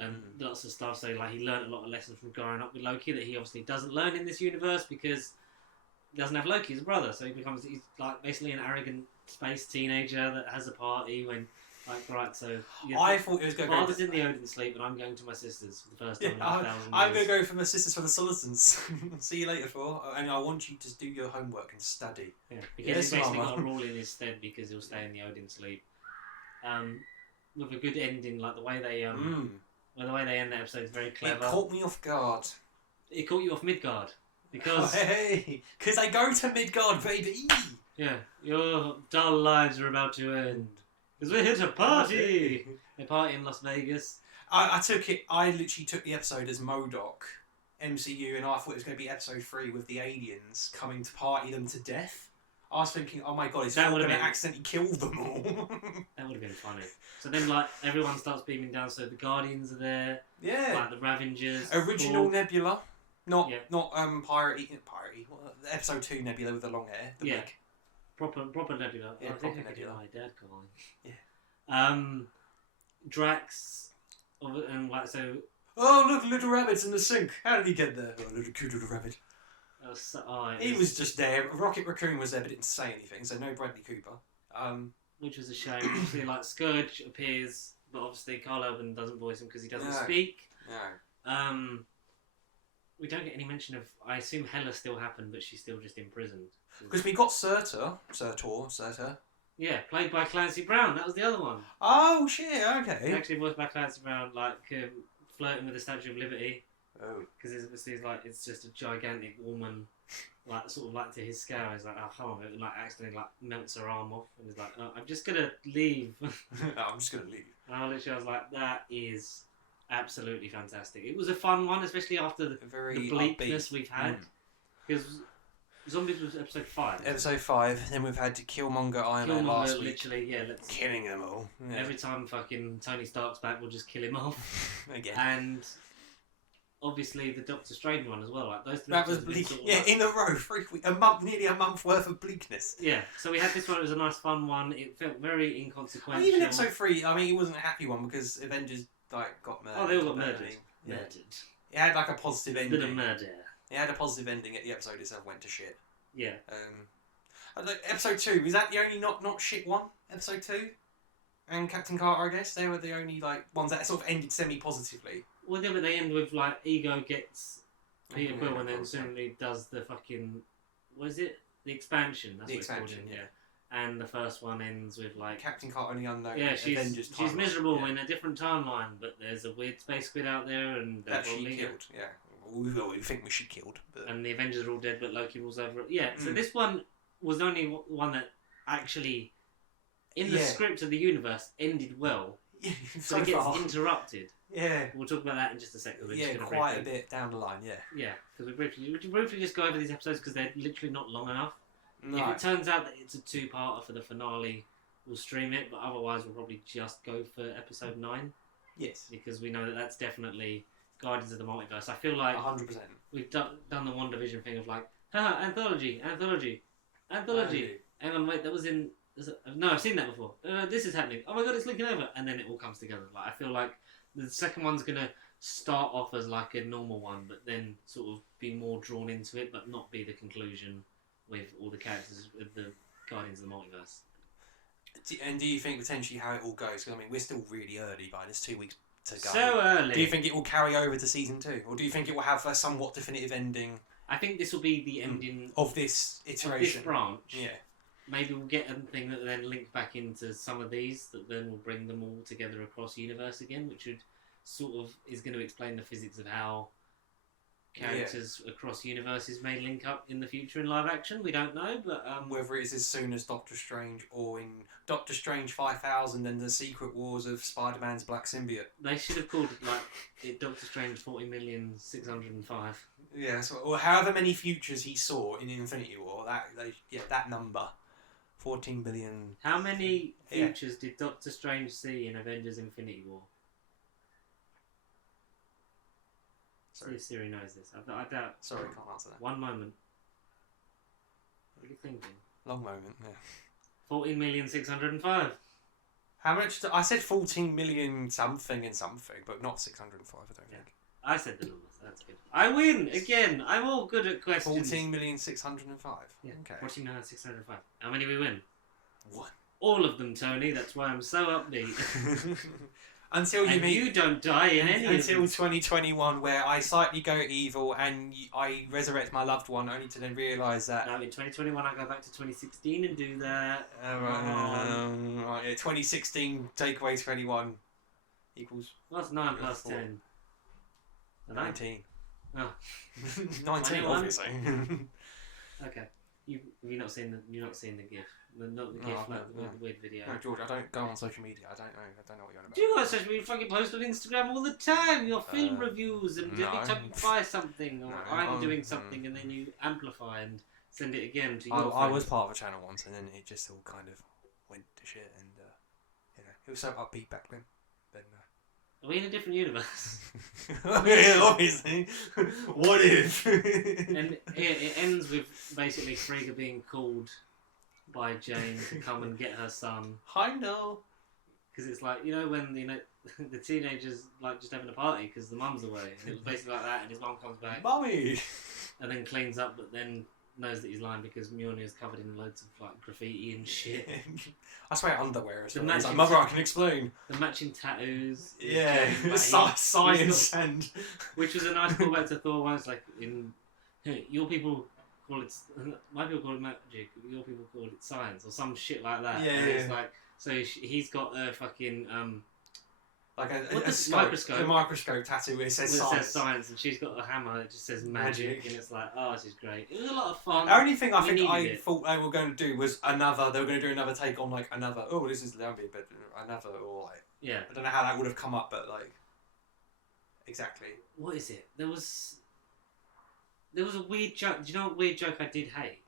And lots of stuff. So like he learned a lot of lessons from growing up with Loki that he obviously doesn't learn in this universe because he doesn't have Loki as a brother. So he's like basically an arrogant space teenager that has a party when like right. So I thought it was going to go. Father's in the Odin sleep, and I'm going to my sister's for the first time in 1,000 years. I'm going to go for my sisters for the Solitons. See you later, Thor. And I want you to do your homework and study. Yeah, because he's basically got a rule in his stead because he'll stay in the Odin sleep. With a good ending, like the way they well, the way they end the episode is very clever. It caught me off guard. It caught you off Midgard because because they go to Midgard, baby. Yeah, your dull lives are about to end because we're here to party. They party in Las Vegas. I literally took the episode as MODOK MCU, and I thought it was going to be episode 3 with the aliens coming to party them to death. I was thinking, oh my god, is that going to accidentally kill them all? That would have been funny. So then, like, everyone starts beaming down. So the Guardians are there. Yeah. Like the Ravengers. Original Nebula, not Piratey. Episode 2 Nebula with the long hair. The wig. Proper Nebula. Yeah, proper Nebula. My dad calling. Yeah. Drax, and like so. Oh look, little rabbit's in the sink. How did he get there? Oh, little cute little rabbit. He was just there. Rocket Raccoon was there, but didn't say anything. So no Bradley Cooper. Which was a shame. Obviously, like Scourge appears, but obviously Carl Urban doesn't voice him because he doesn't speak. No. We don't get any mention of. I assume Hela still happened, but she's still just imprisoned. Because we got Surtur. Yeah, played by Clancy Brown. That was the other one. Oh shit! Okay. He actually voiced by Clancy Brown, like flirting with the Statue of Liberty. Oh. Because it's like it's just a gigantic woman, like sort of like to his scale. He's like, oh come on, it like accidentally like melts her arm off, and he's like, oh, I'm just gonna leave. I'm just gonna leave. And I was like, that is absolutely fantastic. It was a fun one, especially after the bleakness we've had. Because Zombies was episode 5. Episode 5. Then we've had Killmonger, Iron Man last week. Literally, yeah. Let's killing them all. Yeah. Every time fucking Tony Stark's back, we'll just kill him off. Again. And obviously the Doctor Strange one as well. Like those. That was bleak. Yeah, in a row, 3 weeks, nearly a month worth of bleakness. Yeah. So we had this one. It was a nice, fun one. It felt very inconsequential. Even episode 3. I mean, it wasn't a happy one because Avengers got murdered. Oh, they all got murdered. Yeah. Murdered. It had like a positive ending. Bit of murder. It had a positive ending. At the episode itself went to shit. Yeah. Episode 2, is that the only not shit one? Episode 2? And Captain Carter, I guess? They were the only ones that sort of ended semi-positively. Well, yeah, but they end with Ego gets Peter Quill and then so. suddenly does the fucking... What is it? The expansion. That's The what it's called. expansion, yeah. And the first one ends with Captain Carter and the Unknown. Yeah, Avengers she's miserable yeah. in a different timeline, but there's a weird space squid out there and... That she killed, yeah. We think she killed. But... And the Avengers are all dead, but Loki rules over it. Yeah, so this one was the only one that actually, in the script of the universe, ended well. Yeah, so it gets interrupted. Yeah. We'll talk about that in just a second. Quite a bit down the line, yeah. Yeah, because would you briefly just go over these episodes because they're literally not long enough? No. If it turns out that it's a 2-parter for the finale, we'll stream it, but otherwise we'll probably just go for episode 9. Yes. Because we know that that's definitely Guardians of the Multiverse. I feel like 100%. We've done the WandaVision thing of haha, anthology. Hang on, wait, that was in... No, I've seen that before. This is happening. Oh my god, it's linking over. And then it all comes together. I feel like the second one's going to start off as a normal one, but then sort of be more drawn into it, but not be the conclusion with all the characters with the Guardians of the Multiverse. And do you think potentially how it all goes? Because I mean, we're still really early, but there's 2 weeks to go. So early. Do you think it will carry over to season 2, or do you think it will have a somewhat definitive ending? I think this will be the ending of this iteration, of this branch. Yeah. Maybe we'll get something that then link back into some of these that then will bring them all together across universe again, which would sort of is going to explain the physics of how characters across universes may link up in the future in live action. We don't know, but whether it is as soon as Doctor Strange or in Doctor Strange 5000 and the Secret Wars of Spider-Man's Black Symbiote. They should have called it Doctor Strange 40,605,000. Yeah, so, or however many futures he saw in Infinity War. That number. 14 billion. How many futures did Doctor Strange see in Avengers Infinity War? Sorry. See if Siri knows this. I doubt. Sorry, can't answer that. One moment. What are you thinking? Long moment, yeah. 14,605,000. How much? I said 14 million something and something, but not 605, I don't think. I said the numbers. That's good. I win again. I'm all good at questions. 14,605,000. Yeah. Okay. 14,605,000. How many we win? 1. All of them, Tony. That's why I'm so upbeat. Until you meet. You don't die in any. Until 2021, where I slightly go evil and I resurrect my loved one, only to then realise that. No, in 2021 I go back to 2016 and do that. 2016 take away 21 equals. What's 9 plus 4. 10? 19. Oh. 19, obviously. Okay. You've not seen the GIF. Not the GIF, the weird video. No, George, I don't go on social media. I don't know what you're on about. Do you guys social media? You fucking post on Instagram all the time. Your film reviews and every time you buy something or I'm doing something and then you amplify and send it again to your friends. I was part of a channel once and then it just all kind of went to shit and it was so upbeat back then. Are we in a different universe? Yeah, obviously. What if? And it ends with basically Frigga being called by Jane to come and get her son. I know. Because it's when the teenagers just having a party because the mum's away, and it was basically like that. And his mum comes back, Mummy, and then cleans up, but then knows that he's lying because Mjolnir's covered in loads of graffiti and shit. I swear underwear as well. It's like, Mother, I can explain. The matching tattoos. Yeah, science and... Which was a nice callback to Thor once, your people call it... My people call it magic, your people call it science, or some shit like that. Yeah, and it's so he's got a fucking... a microscope tattoo where it says science. It says science, and she's got a hammer that just says magic. And it's this is great. It was a lot of fun. The only thing I thought they were going to do was they were going to do another take on another, this is Lambi, but another, or yeah. I don't know how that would have come up, but exactly. What is it? There was... There was a weird joke. Do you know what weird joke I did hate?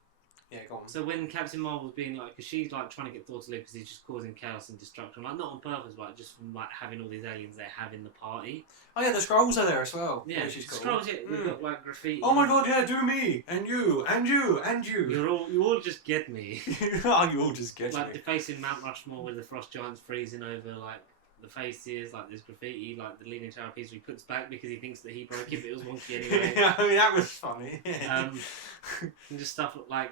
Yeah, go on. So when Captain Marvel's being like, because she's like trying to get Thor to live because he's just causing chaos and destruction, like not on purpose, but just from like having all these aliens they have in the party. Oh yeah, the scrolls are there as well. Yeah, which is cool. scrolls. Yeah, we've got like graffiti. Oh my god, yeah, do me and you and you and you. You all just get me. Oh, you all just get like me. defacing Mount Rushmore with the frost giants freezing over like the faces, like there's graffiti, like the Leaning Tower piece he puts back because he thinks that he broke it, but it was wonky anyway. Yeah, I mean that was funny. And just stuff like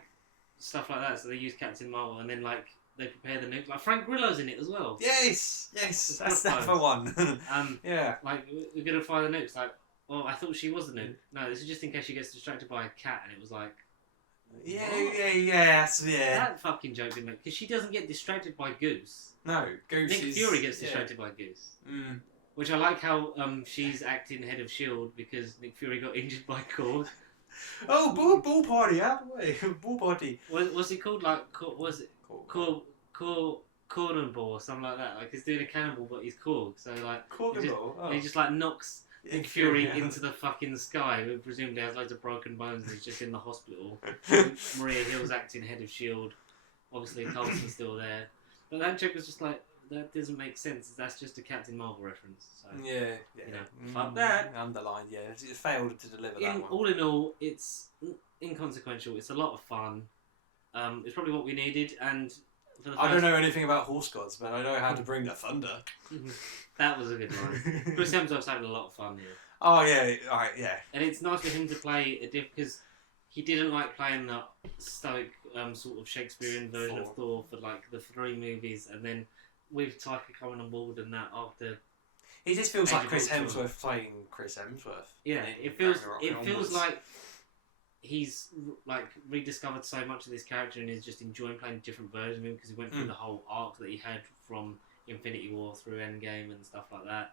that. So they use Captain Marvel, and then like they prepare the nuke. Like Frank Grillo's in it as well. Yes, that's that for one. Yeah. Like we're gonna fire the nukes. Like, oh, I thought she was the nuke. No, this is just in case she gets distracted by a cat, and it was like. Yeah. That fucking joke didn't make because she doesn't get distracted by Goose. No, Goose. Nick Fury gets distracted by Goose. Mm. Which I like how she's acting head of S.H.I.E.L.D. because Nick Fury got injured by Korg. Oh, bull party, out of the way. Bull party. Was it called like, was it Cannonball or something like that? Like he's doing a cannonball but he's Korg. So like, he just like knocks Nick Fury into the fucking sky, who presumably has loads of broken bones and he's just in the hospital. Maria Hill's acting head of S.H.I.E.L.D. Obviously Coulson's still there. But that joke was just like, that doesn't make sense. That's just a Captain Marvel reference. So, yeah. You know, fuck that. Underlined, yeah. It failed to deliver that one. All in all, it's inconsequential. It's a lot of fun. It's probably what we needed. And for the I don't know anything about horse gods, but I know how to bring the thunder. That was a good line. Chris Hemsworth's having a lot of fun here. Oh, yeah. Alright, yeah. And it's nice for him to play because he didn't like playing the stoic sort of Shakespearean version of Thor for like the 3 movies, and then with Taika coming on board and that after. He just feels like Chris Hemsworth playing Chris Hemsworth. Yeah, it feels like he's like rediscovered so much of this character and is just enjoying playing different versions of him because he went through the whole arc that he had from Infinity War through Endgame and stuff like that.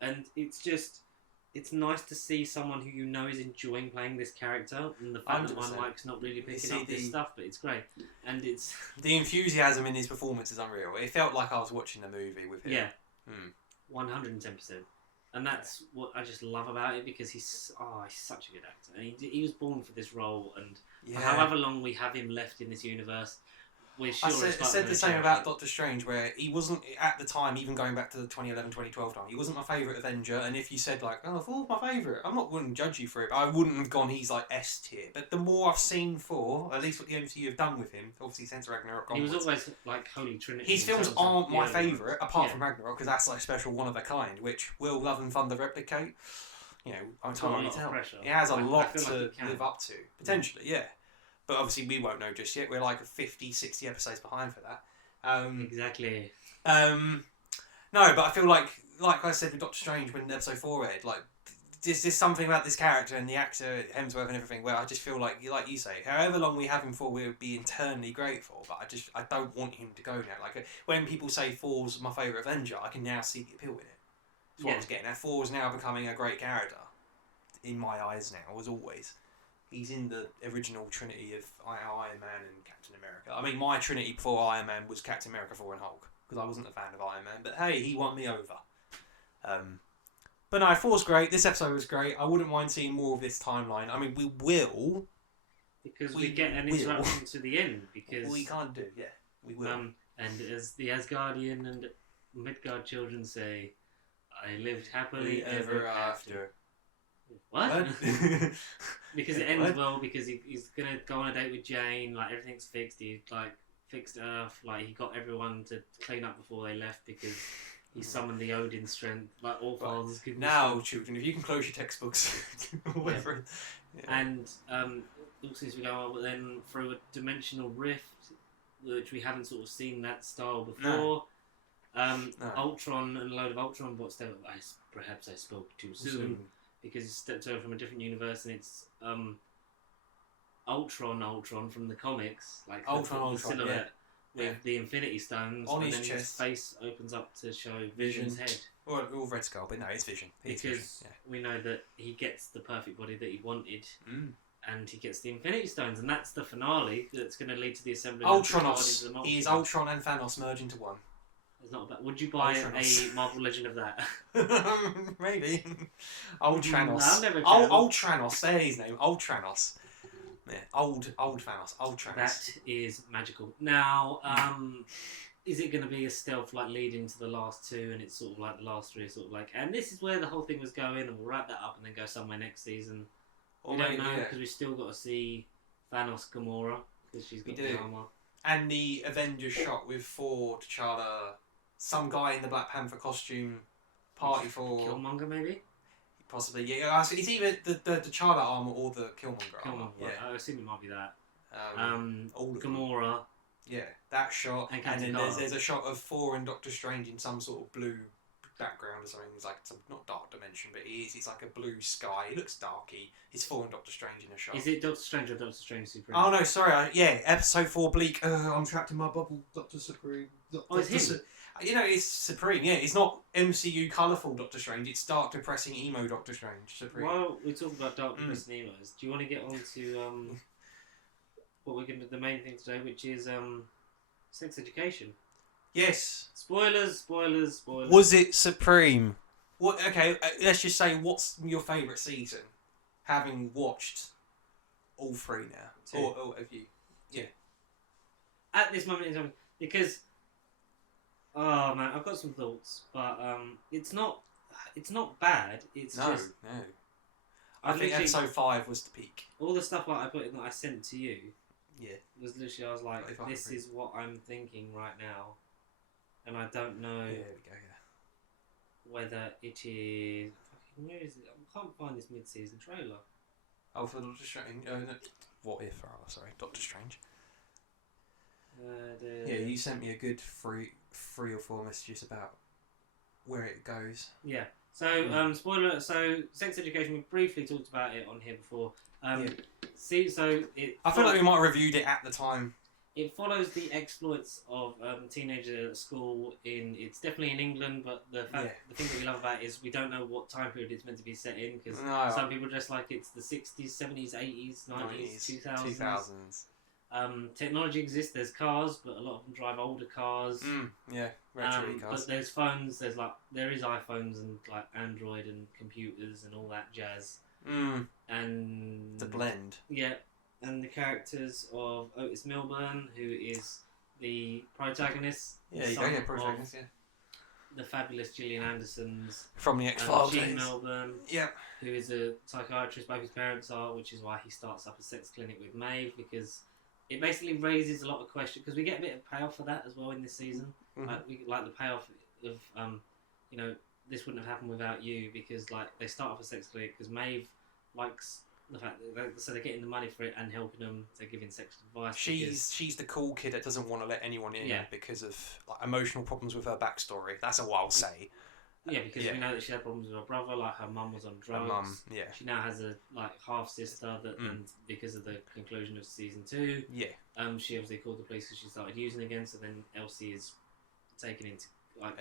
And it's nice to see someone who you know is enjoying playing this character, and the fact that my mic's not really picking up this stuff, but it's great. And it's the enthusiasm in his performance is unreal. It felt like I was watching the movie with him. Yeah, 110%. And that's what I just love about it because he's such a good actor. And he was born for this role, and however long we have him left in this universe. I said the same about Doctor Strange, where he wasn't, at the time, even going back to the 2011-2012 time, he wasn't my favourite Avenger, and if you said, like, oh, Thor's my favourite, wouldn't judge you for it, but I wouldn't have gone, he's, like, S tier. But the more I've seen Thor, at least what the MCU have done with him, obviously since Ragnarok onwards, he was always, like, Holy Trinity. His films aren't my favourite, apart from Ragnarok, because that's, like, special one of a kind, which will Love and Thunder replicate? You know, I'm totally tell. It has a lot to live up to. Potentially, yeah. But obviously we won't know just yet. We're like 50, 60 episodes behind for that. Exactly. No, but I feel like I said with Doctor Strange when episode 4 aired, like, there's something about this character and the actor, Hemsworth and everything, where I just feel like you say, however long we have him for, we'll be eternally grateful, but I don't want him to go now. Like, when people say Thor's my favourite Avenger, I can now see the appeal in it. That's what I was getting at. Thor is now becoming a great character, in my eyes now, as always. He's in the original trinity of Iron Man and Captain America. I mean, my trinity before Iron Man was Captain America, Thor and Hulk, because I wasn't a fan of Iron Man, but hey, he won me over. But no, Thor's great. This episode was great. I wouldn't mind seeing more of this timeline. I mean, we will. Because we get an interruption to the end, because... we can't do, yeah. We will. And as the Asgardian and Midgard children say, I lived happily ever after. What? Because it ends well because he's gonna go on a date with Jane, like everything's fixed, he like fixed Earth, like he got everyone to clean up before they left because he summoned the Odin strength, like all fathers give now children, if you can close your textbooks whatever. And since we go on then through a dimensional rift, which we haven't sort of seen that style before. Ultron and a load of Ultron bots there. Perhaps I spoke too soon. Because it's stepped over from a different universe, and it's Ultron from the comics, like the silhouette with the Infinity Stones on his chest. His face opens up to show Vision's head. Or Red Skull, but no, it's Vision. Because we know that he gets the perfect body that he wanted, and he gets the Infinity Stones, and that's the finale that's going to lead to the assembly. Ultronos. He is Ultron and Thanos merge into one. It's not bad. Would you buy Ultranos. a Marvel Legend of that? Maybe. Ultranos. No, I've never Ultranos. There's his name. Ultranos. Yeah. Old Thanos. Ultranos. That is magical. Now, is it going to be a stealth like leading to the last two, and it's sort of like the last three, sort of like, and this is where the whole thing was going, and we'll wrap that up and then go somewhere next season. We don't know because we still got to see Thanos Gamora because she's got the armor. And the Avengers shot with Thor, T'Challa, some guy in the Black Panther costume, party for Killmonger, maybe. Possibly, yeah. It's either the T'Challa armor or the Killmonger armor. Yeah, I assume it might be that. All of Gamora. Them. Yeah, that shot, and then Carter. there's a shot of Thor and Doctor Strange in some sort of blue background or something. It's like some, not dark dimension, but it's like a blue sky. It looks darky. It's Thor and Doctor Strange in a shot. Is it Doctor Strange or Doctor Strange Supreme? Oh no, sorry. Yeah, episode 4 Bleak. I'm trapped in my bubble. Doctor Supreme. It's him. It's Supreme. Yeah, it's not MCU colourful Doctor Strange. It's dark, depressing emo Doctor Strange. Supreme. While we're talking about dark, depressing emos, do you want to get on to what we're going to the main thing today, which is sex education? Yes. Spoilers. Was it Supreme? What? Okay, let's just say, what's your favourite season? Having watched all 3 now, or have you? Yeah. At this moment in time, because oh man, I've got some thoughts, but it's not bad. It's just no. I think episode 5 was the peak. All the stuff like I put in that I sent to you. Yeah. Was literally I was like, this is what I'm thinking right now, and I don't know. Yeah, there we go. Yeah. Whether it is fucking where is it? I can't find this mid-season trailer. Oh, for Doctor Strange. No. What if? Oh, sorry, Doctor Strange. Yeah, you sent me a good three or 4 messages about where it goes. Yeah. So, spoiler. So, sex education. We briefly talked about it on here before. See, so it. I feel like we might have reviewed it at the time. It follows the exploits of teenagers at school. It's definitely in England, but the thing that we love about it is we don't know what time period it's meant to be set in because some people just like it's the 60s, 70s, 80s, 90s, 2000s. Technology exists. There's cars, but a lot of them drive older cars. Retro cars. But there's phones. There is iPhones and like Android and computers and all that jazz. And the blend. Yeah. And the characters of Otis Milburn, who is the protagonist. Yeah, you go, protagonist, yeah. The fabulous Gillian Anderson's. From the X-Files Gene Milburn. Yeah. Who is a psychiatrist, both his parents are, which is why he starts up a sex clinic with Maeve, because it basically raises a lot of questions, because we get a bit of payoff for that as well in this season. We like the payoff of, this wouldn't have happened without you, because like they start off a sex clinic, because Maeve likes the fact that they're getting the money for it and helping them. They're giving sex advice. She's the cool kid that doesn't want to let anyone in because of like emotional problems with her backstory. That's all I'll say. Yeah, because we know that she had problems with her brother. Like her mum was on drugs. Her mum, yeah. She now has a half sister that, and because of the conclusion of season 2, she obviously called the police because she started using again. So then Elsie is taken into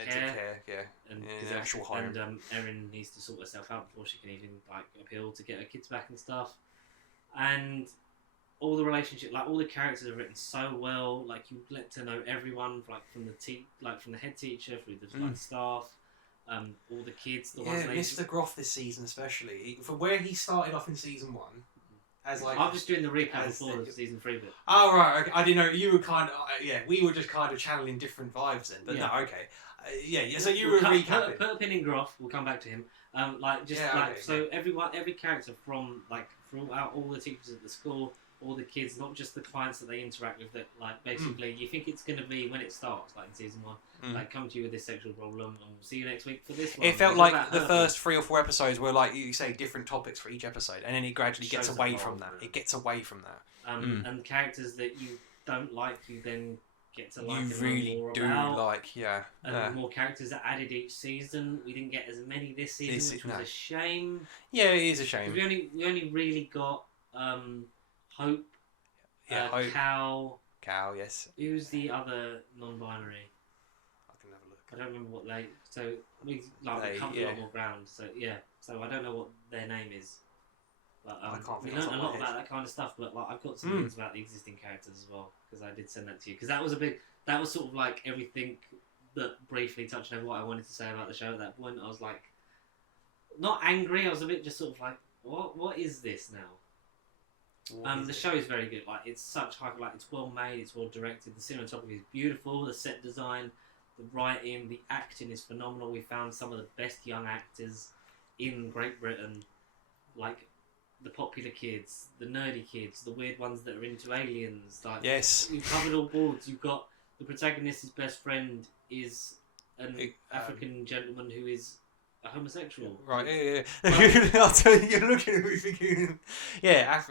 care, and in an actual home. And Erin needs to sort herself out before she can even appeal to get her kids back and stuff. And all the relationship, all the characters are written so well. Like you get to know everyone, from the head teacher through the staff, all the kids. Mr. Groff this season especially, for where he started off in season 1. I'm just doing the recap before the season 3 bit. Oh right, okay. I didn't know you were kind of we were just kind of channeling different vibes then. But no, okay, So you were recapping. Put a pin in Groff. We'll come back to him. So every character from throughout all the teachers at the school, all the kids, not just the clients that they interact with. That basically you think it's going to be when it starts, in season 1. Come to you with this sexual problem, and we'll see you next week for this one. It felt like the first 3 or 4 episodes were you say different topics for each episode, and then it gradually gets away from that. It gets away from that. And characters that you don't like, you then get to like. You really more do about. And more characters are added each season. We didn't get as many this season, which was a shame. Yeah, it is a shame. We only really got Hope. Hope. Cal, yes. Who's the other non-binary? I don't remember what they. So we covered a lot more ground. So So I don't know what their name is. But I can't we think learned a lot head. about that kind of stuff. But I've got some things about the existing characters as well, because I did send that to you. Because that was sort of everything that briefly touched on what I wanted to say about the show at that point. I was like, not angry. I was a bit just sort of like, what is this now? The show is very good. Like, it's such high, like, it's well made, it's well directed. The cinematography is beautiful. The set design, the writing, the acting is phenomenal. We found some of the best young actors in Great Britain, like the popular kids, the nerdy kids, the weird ones that are into aliens. Like, yes, you've covered all boards. You've got the protagonist's best friend is an African gentleman who is a homosexual. Right, yeah. I'll tell you, you're looking at me thinking, yeah,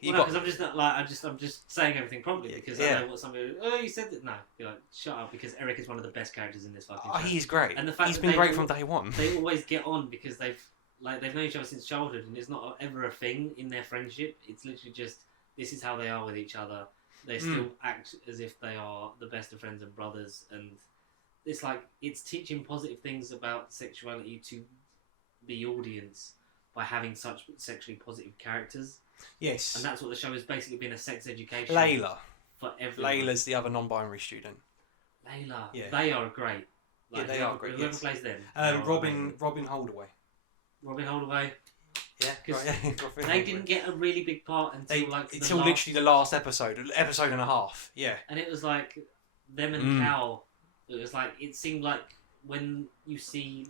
Because I'm just not like I'm just saying everything properly because I know what somebody. Oh, you said that. No, you're like, shut up, because Eric is one of the best characters in this fucking show. He's great, and the fact he's been great from day one. They always get on because they've known each other since childhood, and it's not ever a thing in their friendship. It's literally just this is how they are with each other. They still act as if they are the best of friends and brothers, and it's like it's teaching positive things about sexuality to the audience by having such sexually positive characters. Yes. And that's what the show has basically been, a sex education. Layla. For everyone. Layla's the other non-binary student. Layla. Yeah. they are great. Like, yeah, they are great. Whoever plays them. Robin Holdaway. Robin Holdaway. Yeah, right, yeah. They didn't get a really big part until literally the last episode and a half. Yeah. And it was like them and Cal. It was like it seemed like when you see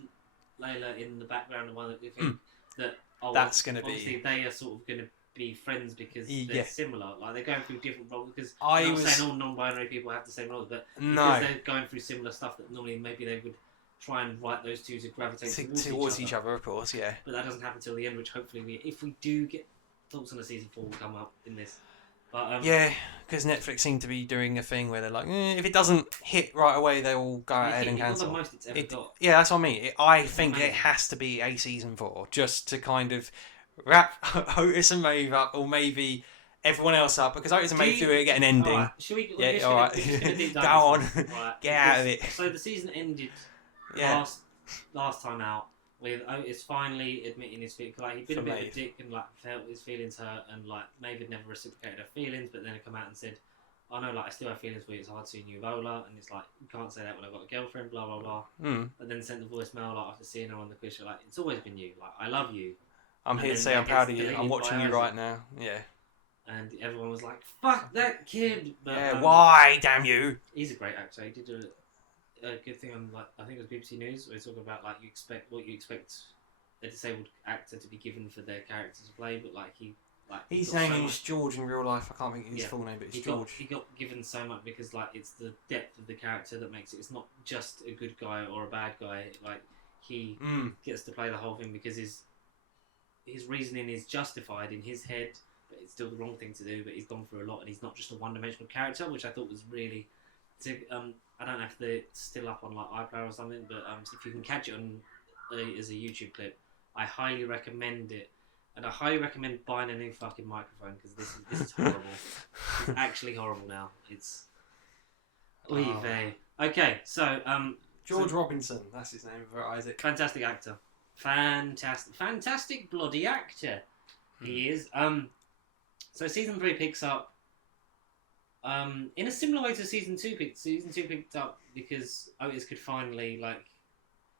Layla in the background of one of the things that that's going to be obviously they are sort of going to be friends because they're similar. Like they're going through different roles. Because I'm not saying all non-binary people have the same roles, but because they're going through similar stuff that normally maybe they would try and write those two to gravitate towards each other, of course, yeah. But that doesn't happen till the end, which hopefully, if we do get thoughts on the season 4, will come up in this. But yeah, because Netflix seem to be doing a thing where they're like, if it doesn't hit right away, they will go ahead and cancel. It's the most it's ever got. Yeah, that's what I mean. I think it has to be a season 4 just to kind of wrap Otis and Maeve up, or maybe everyone else up, because Otis and Maeve do get an ending. Right. Should we? Yeah, all right. Go on, get out of it. So the season ended last time out with Otis finally admitting his feelings. Like, he'd been a bit of a dick and like felt his feelings hurt, and like Maeve had never reciprocated her feelings, but then it come out and said, "I know, like I still have feelings for you. It's hard seeing you with Ola," and it's like, you can't say that when I've got a girlfriend. Blah blah blah. And then sent the voicemail like after seeing her on the quiz show, like, "It's always been you. Like, I love you. I'm here to say I'm proud of you. I'm watching you right now." Yeah. And everyone was like, "Fuck that kid!" But, why? Damn you! He's a great actor. He did a good thing on, like, I think it was BBC News, where he's talking about like you expect a disabled actor to be given for their character to play, but like his name is George in real life. I can't think of his full name, but it's George. He got given so much because like it's the depth of the character that makes it. It's not just a good guy or a bad guy. Like he gets to play the whole thing because his reasoning is justified in his head, but it's still the wrong thing to do. But he's gone through a lot, and he's not just a one-dimensional character, which I thought was really. I don't know if they're still up on like iPlayer or something, but if you can catch it on as a YouTube clip, I highly recommend it, and I highly recommend buying a new fucking microphone because this is horrible. It's actually horrible now. It's okay. So George Robinson, that's his name for Isaac. Fantastic actor, fantastic bloody actor. He is. So season 3 picks up. In a similar way to season 2 picked up because Otis could finally, like,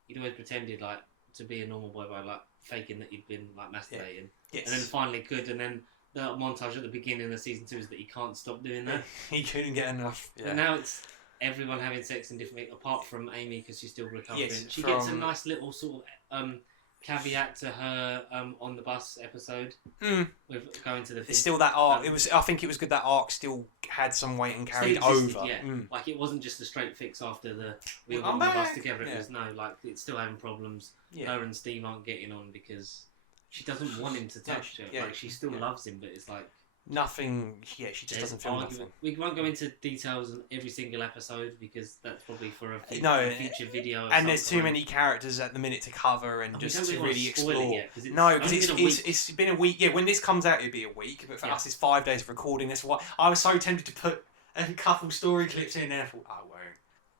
he'd always pretended like to be a normal boy by like faking that he'd been like masturbating, and then finally could, and then the montage at the beginning of season 2 is that he can't stop doing that. He couldn't get enough. And now it's everyone having sex in different, apart from Amy because she's still recovering. She gets a nice little sort of caveat to her on the bus episode with going to the thing. It's still that arc. I think it was good that arc still had some weight and carried over. Yeah, like it wasn't just a straight fix after we all got on the bus together. It was like it's still having problems. Her and Steve aren't getting on because she doesn't want him to touch her. Like she still loves him, but it's like nothing. Yeah, she just doesn't feel nothing. We won't go into details on every single episode because that's probably for a future video. And there's too many characters at the minute to cover and just to really explore. Because it's been a week. Yeah, when this comes out, it'll be a week. But for us, it's 5 days of recording. That's why I was so tempted to put a couple story clips in there. I thought, I won't.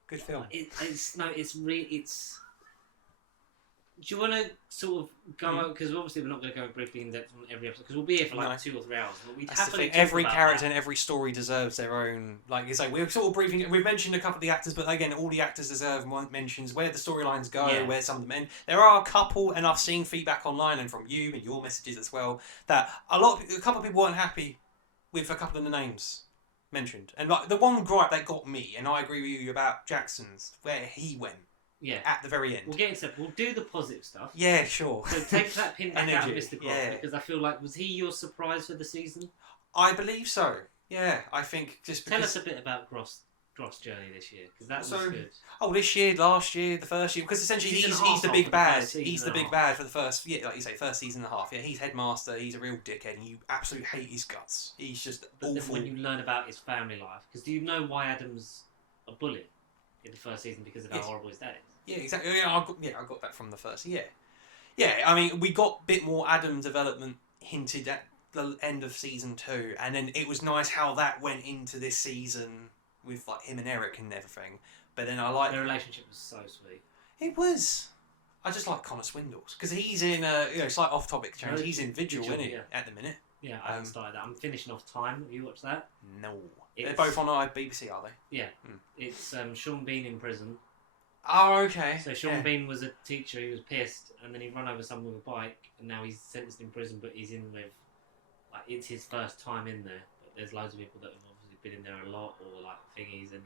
Good film. Do you want to sort of go out, because obviously we're not going to go briefly in depth on every episode, because we'll be here for like 2 or 3 hours. But we'd happily talk every about character that. and every story deserves their own. Like you say, we're sort of briefing. We've mentioned a couple of the actors, but again, all the actors deserve mentions where the storylines go, where some of them end. There are a couple, and I've seen feedback online and from you and your messages as well, that a couple of people weren't happy with a couple of the names mentioned, and like the one gripe that got me, and I agree with you about Jackson's, where he went. Yeah. At the very end. We'll get into it. We'll do the positive stuff. Yeah, sure. So take that pin back out of Mr. Groff, because I feel like, was he your surprise for the season? I believe so. Yeah, I think just because... Tell us a bit about Groff's journey this year, because that was good. Oh, this year, last year, the first year, because essentially he's the big bad. He's the big bad for the first, like you say, first season and a half. Yeah, he's headmaster. He's a real dickhead, and you absolutely hate his guts. He's just awful. Then when you learn about his family life, because do you know why Adam's a bully in the first season because of how horrible his dad is? Yeah, exactly. I got that from the first. Yeah. I mean, we got a bit more Adam development hinted at the end of season 2, and then it was nice how that went into this season with like him and Eric and everything. But then I like their relationship was so sweet. It was. I just like Connor Swindles because he's in slight off-topic change. He's in Vigil, isn't he? At the minute. Yeah, I haven't started that. I'm finishing off Time. Have you watched that? No. They're both on BBC, are they? Yeah. It's Sean Bean in prison. Oh, okay. So Sean Bean was a teacher. He was pissed, and then he run over someone with a bike, and now he's sentenced in prison. But he's in with, like, it's his first time in there. But there's loads of people that have obviously been in there a lot, or like thingies, and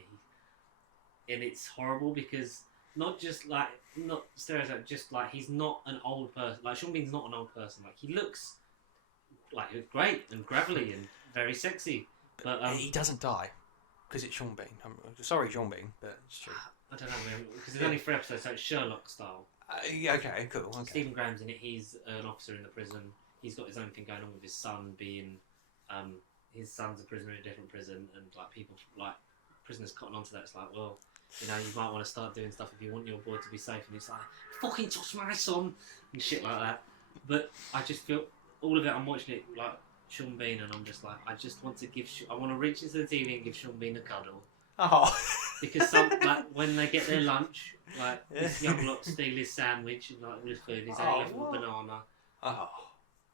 it's horrible because not stereotype, just like he's not an old person. Like Sean Bean's not an old person. Like he looks like great and gravelly and very sexy, but he doesn't die because it's Sean Bean. I'm sorry, Sean Bean, but it's true. I don't know, because there's only 3 episodes, so it's Sherlock style. Okay, cool. Okay. Stephen Graham's in it. He's an officer in the prison. He's got his own thing going on with his son being, his son's a prisoner in a different prison, and like people, like prisoners cotton onto that. It's like, well, you might want to start doing stuff if you want your boy to be safe. And it's like, fucking toss my son and shit like that. But I just feel all of it. I'm watching it like Sean Bean, and I'm just like, I just want to I want to reach into the TV and give Sean Bean a cuddle. Oh. Because when they get their lunch, like this young lot steal his sandwich and like all his food, he's left with a banana. Oh.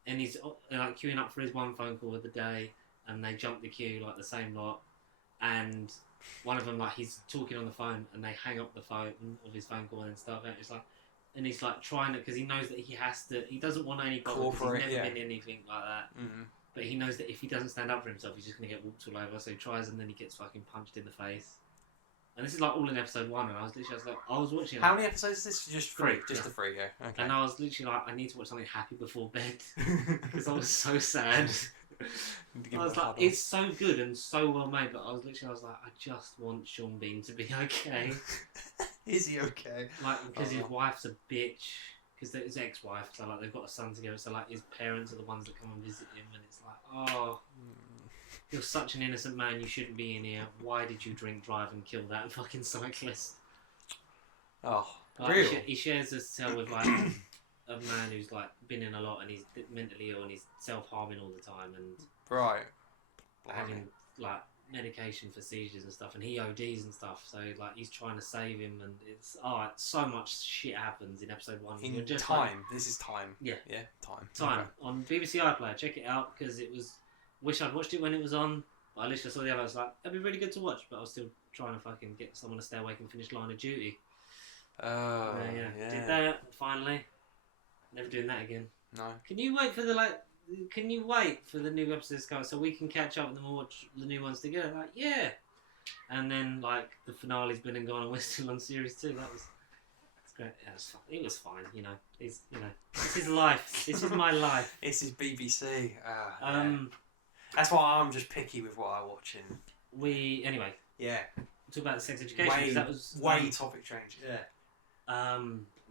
And he's like queuing up for his one phone call of the day, and they jump the queue like the same lot, and one of them like he's talking on the phone and they hang up the phone of his phone call and stuff. And it's like, and he's like trying it because he knows that he doesn't want any bother because he's never been anything like that. Mm-hmm. But he knows that if he doesn't stand up for himself, he's just going to get walked all over. So he tries, and then he gets fucking punched in the face. And this is like all in episode 1, and I was watching. How many episodes is this? Just 3. Just the 3, yeah. Okay. And I was literally like, I need to watch something happy before bed because I was so sad. I was like, it's so good and so well made, but I was like, I just want Sean Bean to be okay. Is he okay? Like, because his wife's a bitch. Because his ex-wife, so like they've got a son together, so like his parents are the ones that come and visit him, and it's like, oh, you're such an innocent man, you shouldn't be in here. Why did you drink, drive, and kill that fucking cyclist? Oh, like, really? He shares a cell with like a man who's like been in a lot, and he's mentally ill, and he's self-harming all the time, and right, having like medication for seizures and stuff, and he ODs and stuff. So like he's trying to save him, and it's so much shit happens in episode 1. In just Time, like, this is Time. Yeah, Time okay. On BBC iPlayer. Check it out because it was. Wish I'd watched it when it was on. But I literally saw the other. I was like, that'd be really good to watch, but I was still trying to fucking get someone to stay awake and finish Line of Duty. Oh, yeah. Did that finally. Never doing that again. No. Can you wait for the new episodes to come so we can catch up with them and watch the new ones together? Like, yeah. And then, like, the finale's been and gone and we're still on series 2. That's great. Yeah, it was fine, This is his life. This is my life. This is BBC. Yeah. That's why I'm just picky with what I watch. Anyway. Yeah. We'll talk about the sex education. That was topic change. Yeah.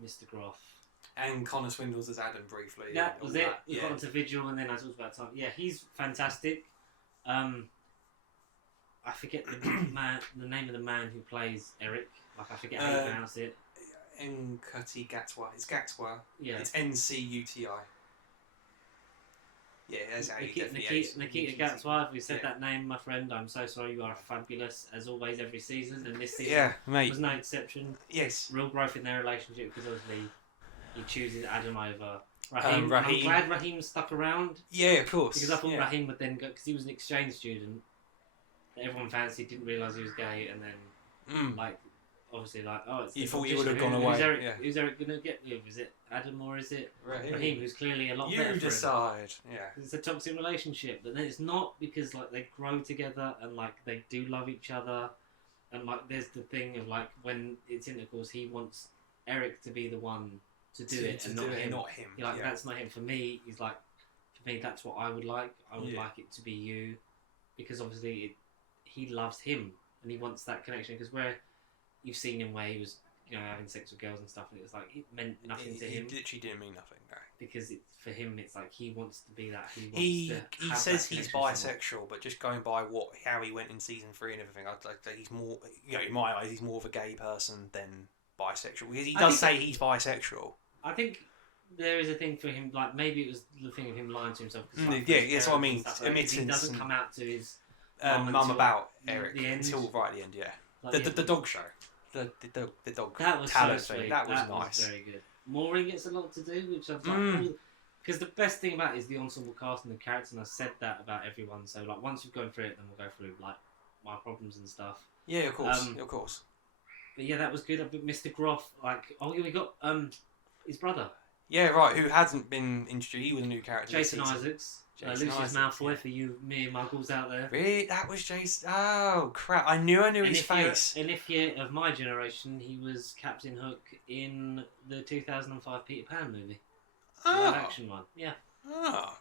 Mr. Groff. And Connor Swindles as Adam briefly. That was it. We got onto Vigil, and then I talked about Time. Yeah, he's fantastic. I forget the name of the man who plays Eric. Like I forget how you pronounce it. Nkuti Gatwa. It's Gatwa. Yeah. It's Ncuti. Yeah, that's how you Nikita Gatwa. If we said that name, my friend, I'm so sorry. You are fabulous as always every season, and this season was no exception. Yes. Real growth in their relationship because obviously he chooses Adam over Raheem. Raheem. I'm glad Raheem stuck around. Yeah, of course. Because I thought Raheem would then go, because he was an exchange student that everyone fancied, didn't realise he was gay, and then like obviously like it's. You thought he would have gone away. Who's Eric gonna get with? Is it Adam or is it Raheem? Who's clearly a lot better. You decide. Yeah. It's a toxic relationship, but then it's not, because like they grow together and like they do love each other, and like there's the thing of like when it's intercourse, he wants Eric to be the one to do it and not him. You're like, that's not him. For me, he's like, for me, that's what I would like. I would like it to be you, because obviously he loves him and he wants that connection. Because where you've seen him where he was, having sex with girls and stuff, and it was like it meant nothing to him. It literally didn't mean nothing. No. Because for him, it's like he wants to be that. He says he's bisexual, but just going by how he went in season 3 and everything, I'd like that he's more. In my eyes, he's more of a gay person than bisexual. Because he does say he's bisexual. I think there is a thing for him. Like maybe it was the thing of him lying to himself. That's what I mean. Admittance. He doesn't come out to his mum about Eric until right at the end. Yeah, like the dog show. The dog. That was talent so thing. sweet. That was nice. Was very good. Maureen gets a lot to do, which I've like. Because the best thing about it is the ensemble cast and the characters, and I said that about everyone. So like once we've gone through it, then we'll go through like my problems and stuff. Yeah, of course, But yeah, that was good. But Mr. Groff, we got his brother. Yeah, right. Who hasn't been introduced? He was a new character. Jason Isaacs. Lucius Malfoy for you mere muggles out there. Really? That was Jason. Oh crap! I knew his face. And if you're of my generation, he was Captain Hook in the 2005 Peter Pan movie. Live action one. Yeah. Oh.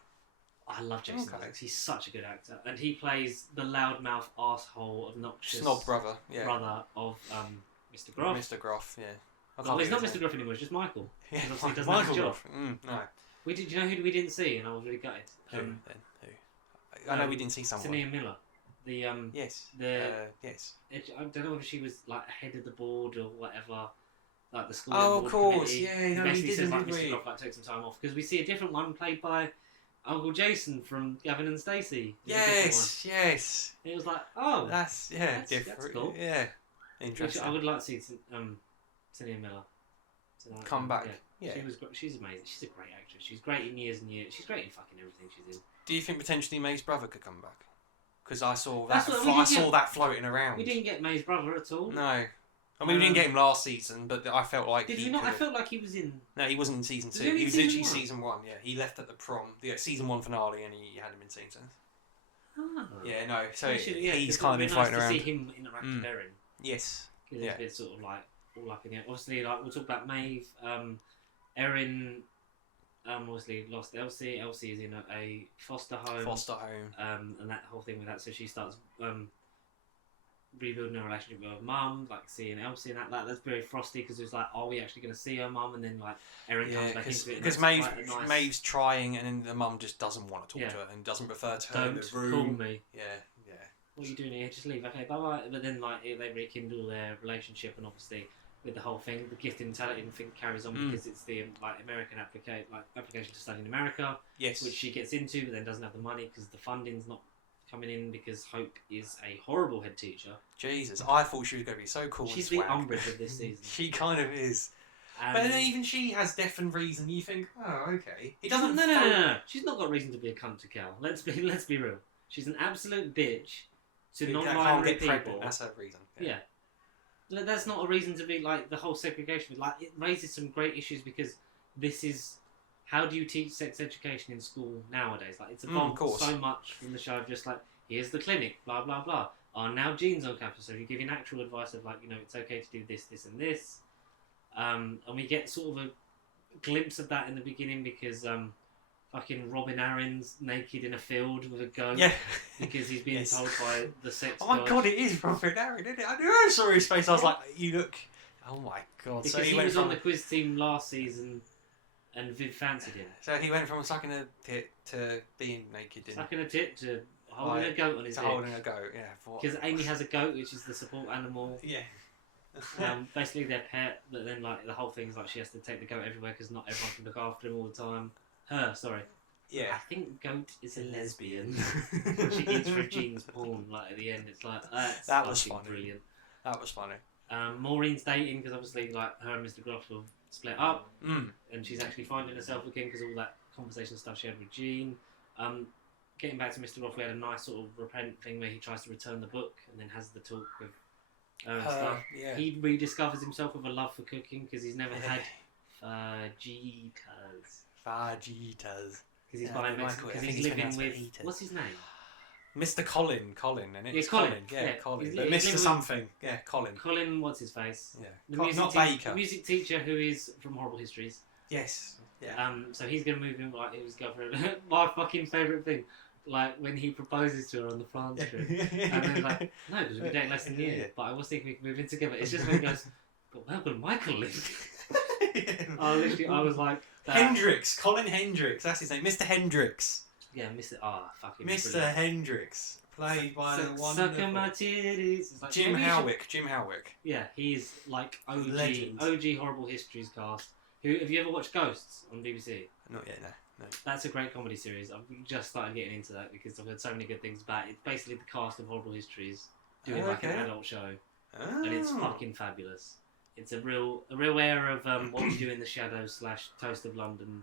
I love Jason Isaacs. He's such a good actor, and he plays the loudmouth arsehole, obnoxious snob brother. Yeah. Brother of Mr. Groff. Mr. Groff. Yeah. Well, he's not Mr. Groff anymore. It's just Michael. Yeah. He doesn't Michael have a job. Groff. No. Do you know who we didn't see? And I was really gutted. Who? I know we didn't see someone. Tania Miller. The yes. Yes. I don't know if she was like head of the board or whatever. Like the school. Oh, of course. Committee. Yeah. No, he basically says like didn't. Mr. Groff like take some time off, because we see a different one played by Uncle Jason from Gavin and Stacey. Yes. It was like, oh, that's different. That's cool. Yeah. Interesting. I would like to see Tania Miller come back. Yeah. She's amazing. She's a great actress. She's great in Years and Years. She's great in fucking everything she's in. Do you think potentially May's brother could come back? Because I saw that. I saw that floating around. We didn't get May's brother at all. No. I mean, we didn't get him last season, but I felt like Did he not? I felt like he was in. No, he wasn't in season 2. He was literally season 1. Yeah, he left at the prom, the season 1 finale, and he had him in season. Oh. Yeah, no. So he's kind of been floating around. To see him interact with Erin. Yes. Because it's sort of like all up in the air. Obviously, like we'll talk about Maeve. Erin obviously lost Elsie. Elsie is in a foster home. And that whole thing with that. So she starts rebuilding her relationship with her mum, like seeing Elsie and that. That's very frosty, because it's like, are we actually going to see her mum? And then like Erin comes back into it. Because Maeve's trying, and then the mum just doesn't want to talk to her and doesn't refer to her in the room. Don't call me. Yeah. What are you doing here? Just leave. Okay, bye bye. But then like they rekindle their relationship, and obviously with the whole thing, the gifted and talented thing carries on, because it's the American application to study in America. Yes. Which she gets into, but then doesn't have the money because the funding's not coming in, because Hope is a horrible head teacher. Jesus, I thought she was going to be so cool. She's the Umbridge of this season. She kind of is. But then even she has definite reason. You think, oh, okay. It doesn't. No. She's not got reason to be a cunt to Cal. Let's be real. She's an absolute bitch to non-binary people. Pregnant. That's her reason. Yeah. That's not a reason to be like the whole segregation. Like, it raises some great issues, because this is how do you teach sex education in school nowadays? Like, it's evolved so much from the show of just like, here's the clinic, blah blah blah. Are now genes on campus, so you give an actual advice of like, it's okay to do this, this, and this. And we get sort of a glimpse of that in the beginning, because fucking Robin Aaron's naked in a field with a goat. Yeah. Because he's being told by the sex god. Oh my god, it is Robin Aaron, isn't it? I knew I saw his face. I was like, you look. Oh my god. Because he was on the quiz team last season, and Viv fancied him. So he went from sucking a tit to being naked. Sucking a tit to holding a goat on his dick. Holding a goat, yeah. Because Amy has a goat, which is the support animal. Yeah. Basically their pet, but then like the whole thing's like she has to take the goat everywhere, because not everyone can look after him all the time. Sorry. Yeah. I think Goat is a lesbian. She eats Regine's porn, like at the end. It's like, that was funny. Brilliant. That was funny. Maureen's dating, because obviously like her and Mr. Groff have split up, and she's actually finding herself again because all that conversation stuff she had with Jean. Getting back to Mr. Roth, we had a nice sort of repent thing where he tries to return the book and then has the talk with her and stuff. Yeah. He rediscovers himself with a love for cooking because he's never had fajitas. Because he's buying because he's living with what's his name? Mr. Colin, and it's yeah, Colin. Colin. But Mr. Something, Colin. Colin, what's his face? Yeah, not Baker. The music teacher who is from Horrible Histories. Yes. Yeah. So he's gonna move in like his girlfriend. My fucking favourite thing, like when he proposes to her on the France trip, and then like, no, because we've been dating less than a year. But I was thinking we could move in together. It's just when he goes, but where will Michael live? I was like, Hendricks, Colin Hendricks, that's his name, Mr. Hendricks. Yeah, Mr. Fucking Mr. brilliant. Hendricks, played by the Sucking my titties. Like, Jim Howick. Yeah, he's like OG Horrible Histories cast. Have you ever watched Ghosts on BBC? Not yet, no. That's a great comedy series. I've just started getting into that because I've heard so many good things about it. It's basically the cast of Horrible Histories doing like an adult show, and it's fucking fabulous. It's a real air of what we do in the shadows / Toast of London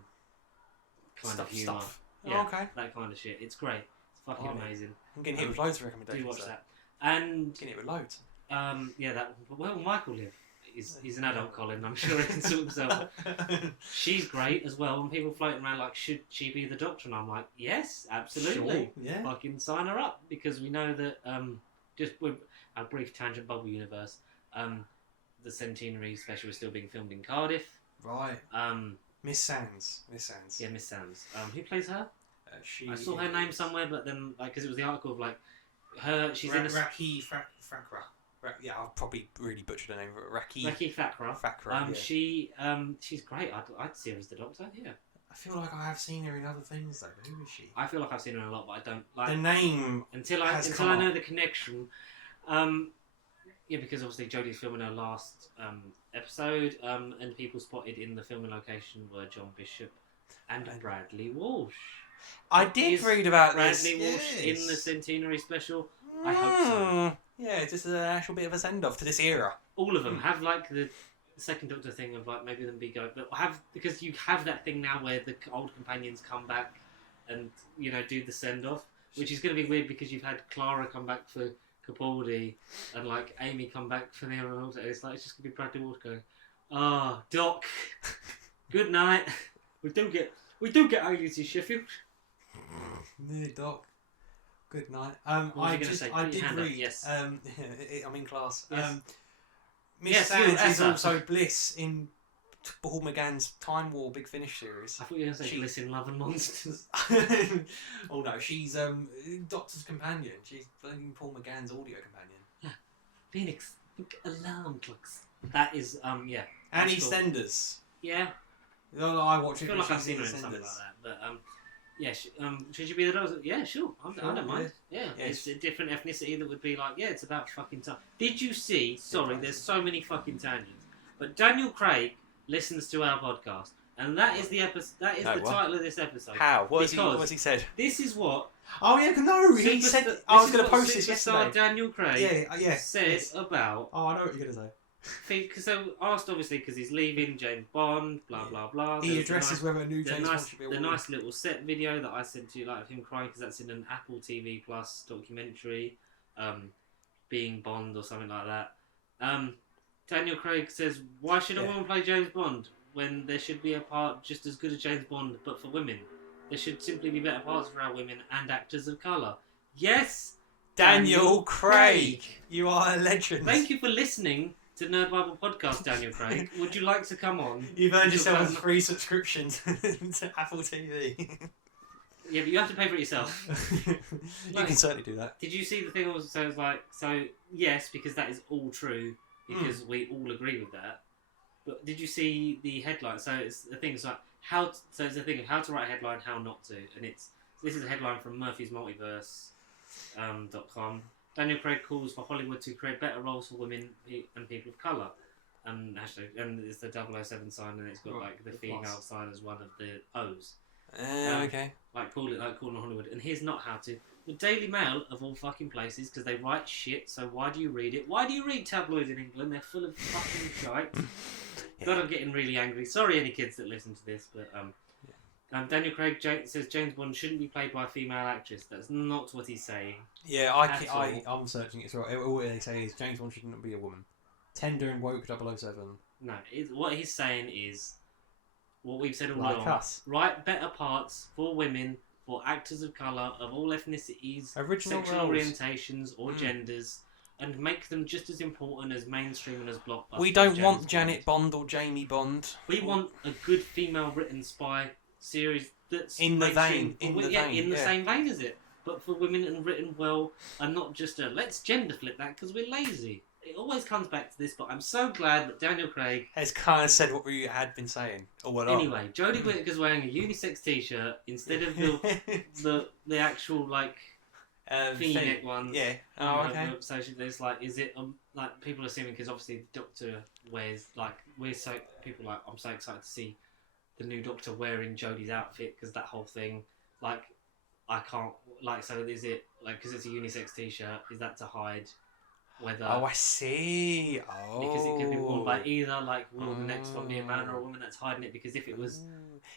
kind of humour. Yeah, that kind of shit. It's great. It's fucking amazing. I'm getting hit with loads of recommendations. Do watch that. And getting hit with loads. Where will Michael live? He's an adult Colin. I'm sure he can sort himself. She's great as well. And people floating around like, should she be the Doctor? And I'm like, yes, absolutely. Sure, yeah. Fucking sign her up because we know that. Just with a brief tangent bubble universe. The Centenary special is still being filmed in Cardiff. Right. Miss Sands. Yeah, Miss Sands. Who plays her? She. I saw her name somewhere, but then because it was the article of like her. She's in a. Raki Fakra. Yeah, I've probably really butchered her name. Raki Fakra. She's great. I'd see her as the Doctor. Yeah. I feel like I have seen her in other things though. Who is she? I feel like I've seen her in a lot, but I don't like the name until I know the connection. Yeah, because obviously Jodie's filming her last episode, and people spotted in the filming location were John Bishop and Bradley Walsh. I did read about Bradley Walsh in the Centenary special. I hope so. Yeah, it's just an actual bit of a send off to this era. All of them have like the second Doctor thing of like maybe them be go, but because you have that thing now where the old companions come back and do the send off, which is going to be weird because you've had Clara come back for Capaldi and like Amy come back for Neil and also it's just gonna be Bradley Walsh going, Doc, good night. We do get aliens in Sheffield. No, Doc. Good night. I did read. Yes. I'm in class. Yes. Miss Sands is also Bliss in Paul McGann's Time War Big Finish series. I thought you were going to say Bliss in Love and Monsters. Oh no, she's Doctor's companion. She's playing Paul McGann's audio companion. Yeah. Phoenix, alarm clocks. That is yeah. And EastEnders. Yeah. I watch it. I feel like I've seen her in something like that, but yeah. Should you be the Doctor? Yeah, sure. I don't mind. Yeah, it's a different ethnicity that would be like, yeah, it's about fucking time. Did you see? Sorry, there's so many fucking tangents. But Daniel Craig listens to our podcast, and that is the episode. That is the title of this episode. How? What has he said? This is what. Oh yeah, no, he said. I was going to post this yesterday. Daniel Craig said yes. about. Oh, I know what you're going to say. Because they asked obviously because he's leaving James Bond, blah blah blah. He addresses whether a new James Bond should be the nice little set video that I sent to you, like of him crying, because that's in an Apple TV Plus documentary, being Bond or something like that. Daniel Craig says, "Why should a woman play James Bond when there should be a part just as good as James Bond, but for women? There should simply be better parts for our women and actors of colour." Yes, Daniel Craig, you are a legend. Thank you for listening to Nerd Bible Podcast, Daniel Craig. Would you like to come on? You've earned yourself a free subscription to Apple TV. Yeah, but you have to pay for it yourself. You can certainly do that. Did you see the thing also? So it was yes, because that is all true, because we all agree with that. But did you see the headline? So it's the thing. It's like it's the thing of how to write a headline, how not to, and this is a headline from Murphy's Multiverse .com. Daniel Craig calls for Hollywood to create better roles for women and people of colour. And it's the 007 sign, and it's got like the female sign as one of the O's. Okay. Like call it Hollywood. And here's not how to. The Daily Mail, of all fucking places, because they write shit, so why do you read it? Why do you read tabloids in England? They're full of fucking shite. Yeah. God, I'm getting really angry. Sorry, any kids that listen to this, but Daniel Craig says James Bond shouldn't be played by a female actress. That's not what he's saying. Yeah, I'm searching it as well. All they say is James Bond shouldn't be a woman. Tender and woke 007. No, what he's saying is what we've said all Like along. us. Write better parts for women, for actors of colour, of all ethnicities, Original sexual roles. orientations or genders, and make them just as important as mainstream and as blockbusters. We don't want James Janet Bond or Jamie Bond. We want a good female written spy series that's In the mainstream vein, for in the same vein as it, but for women and written well, and not just let's gender flip that because we're lazy. It always comes back to this, but I'm so glad that Daniel Craig has kind of said what we had been saying all along. Anyway, Jodie Whittaker's wearing a unisex t-shirt instead of the actual like V-neck ones. Yeah. Oh, okay. So there's like, is it like people are assuming because obviously the Doctor wears like I'm so excited to see the new Doctor wearing Jodie's outfit because that whole thing like I can't like so is it like because it's a unisex t-shirt is that to hide whether I see. Oh. Because it could be worn by either like will the next one be a man or a woman that's hiding it because if it was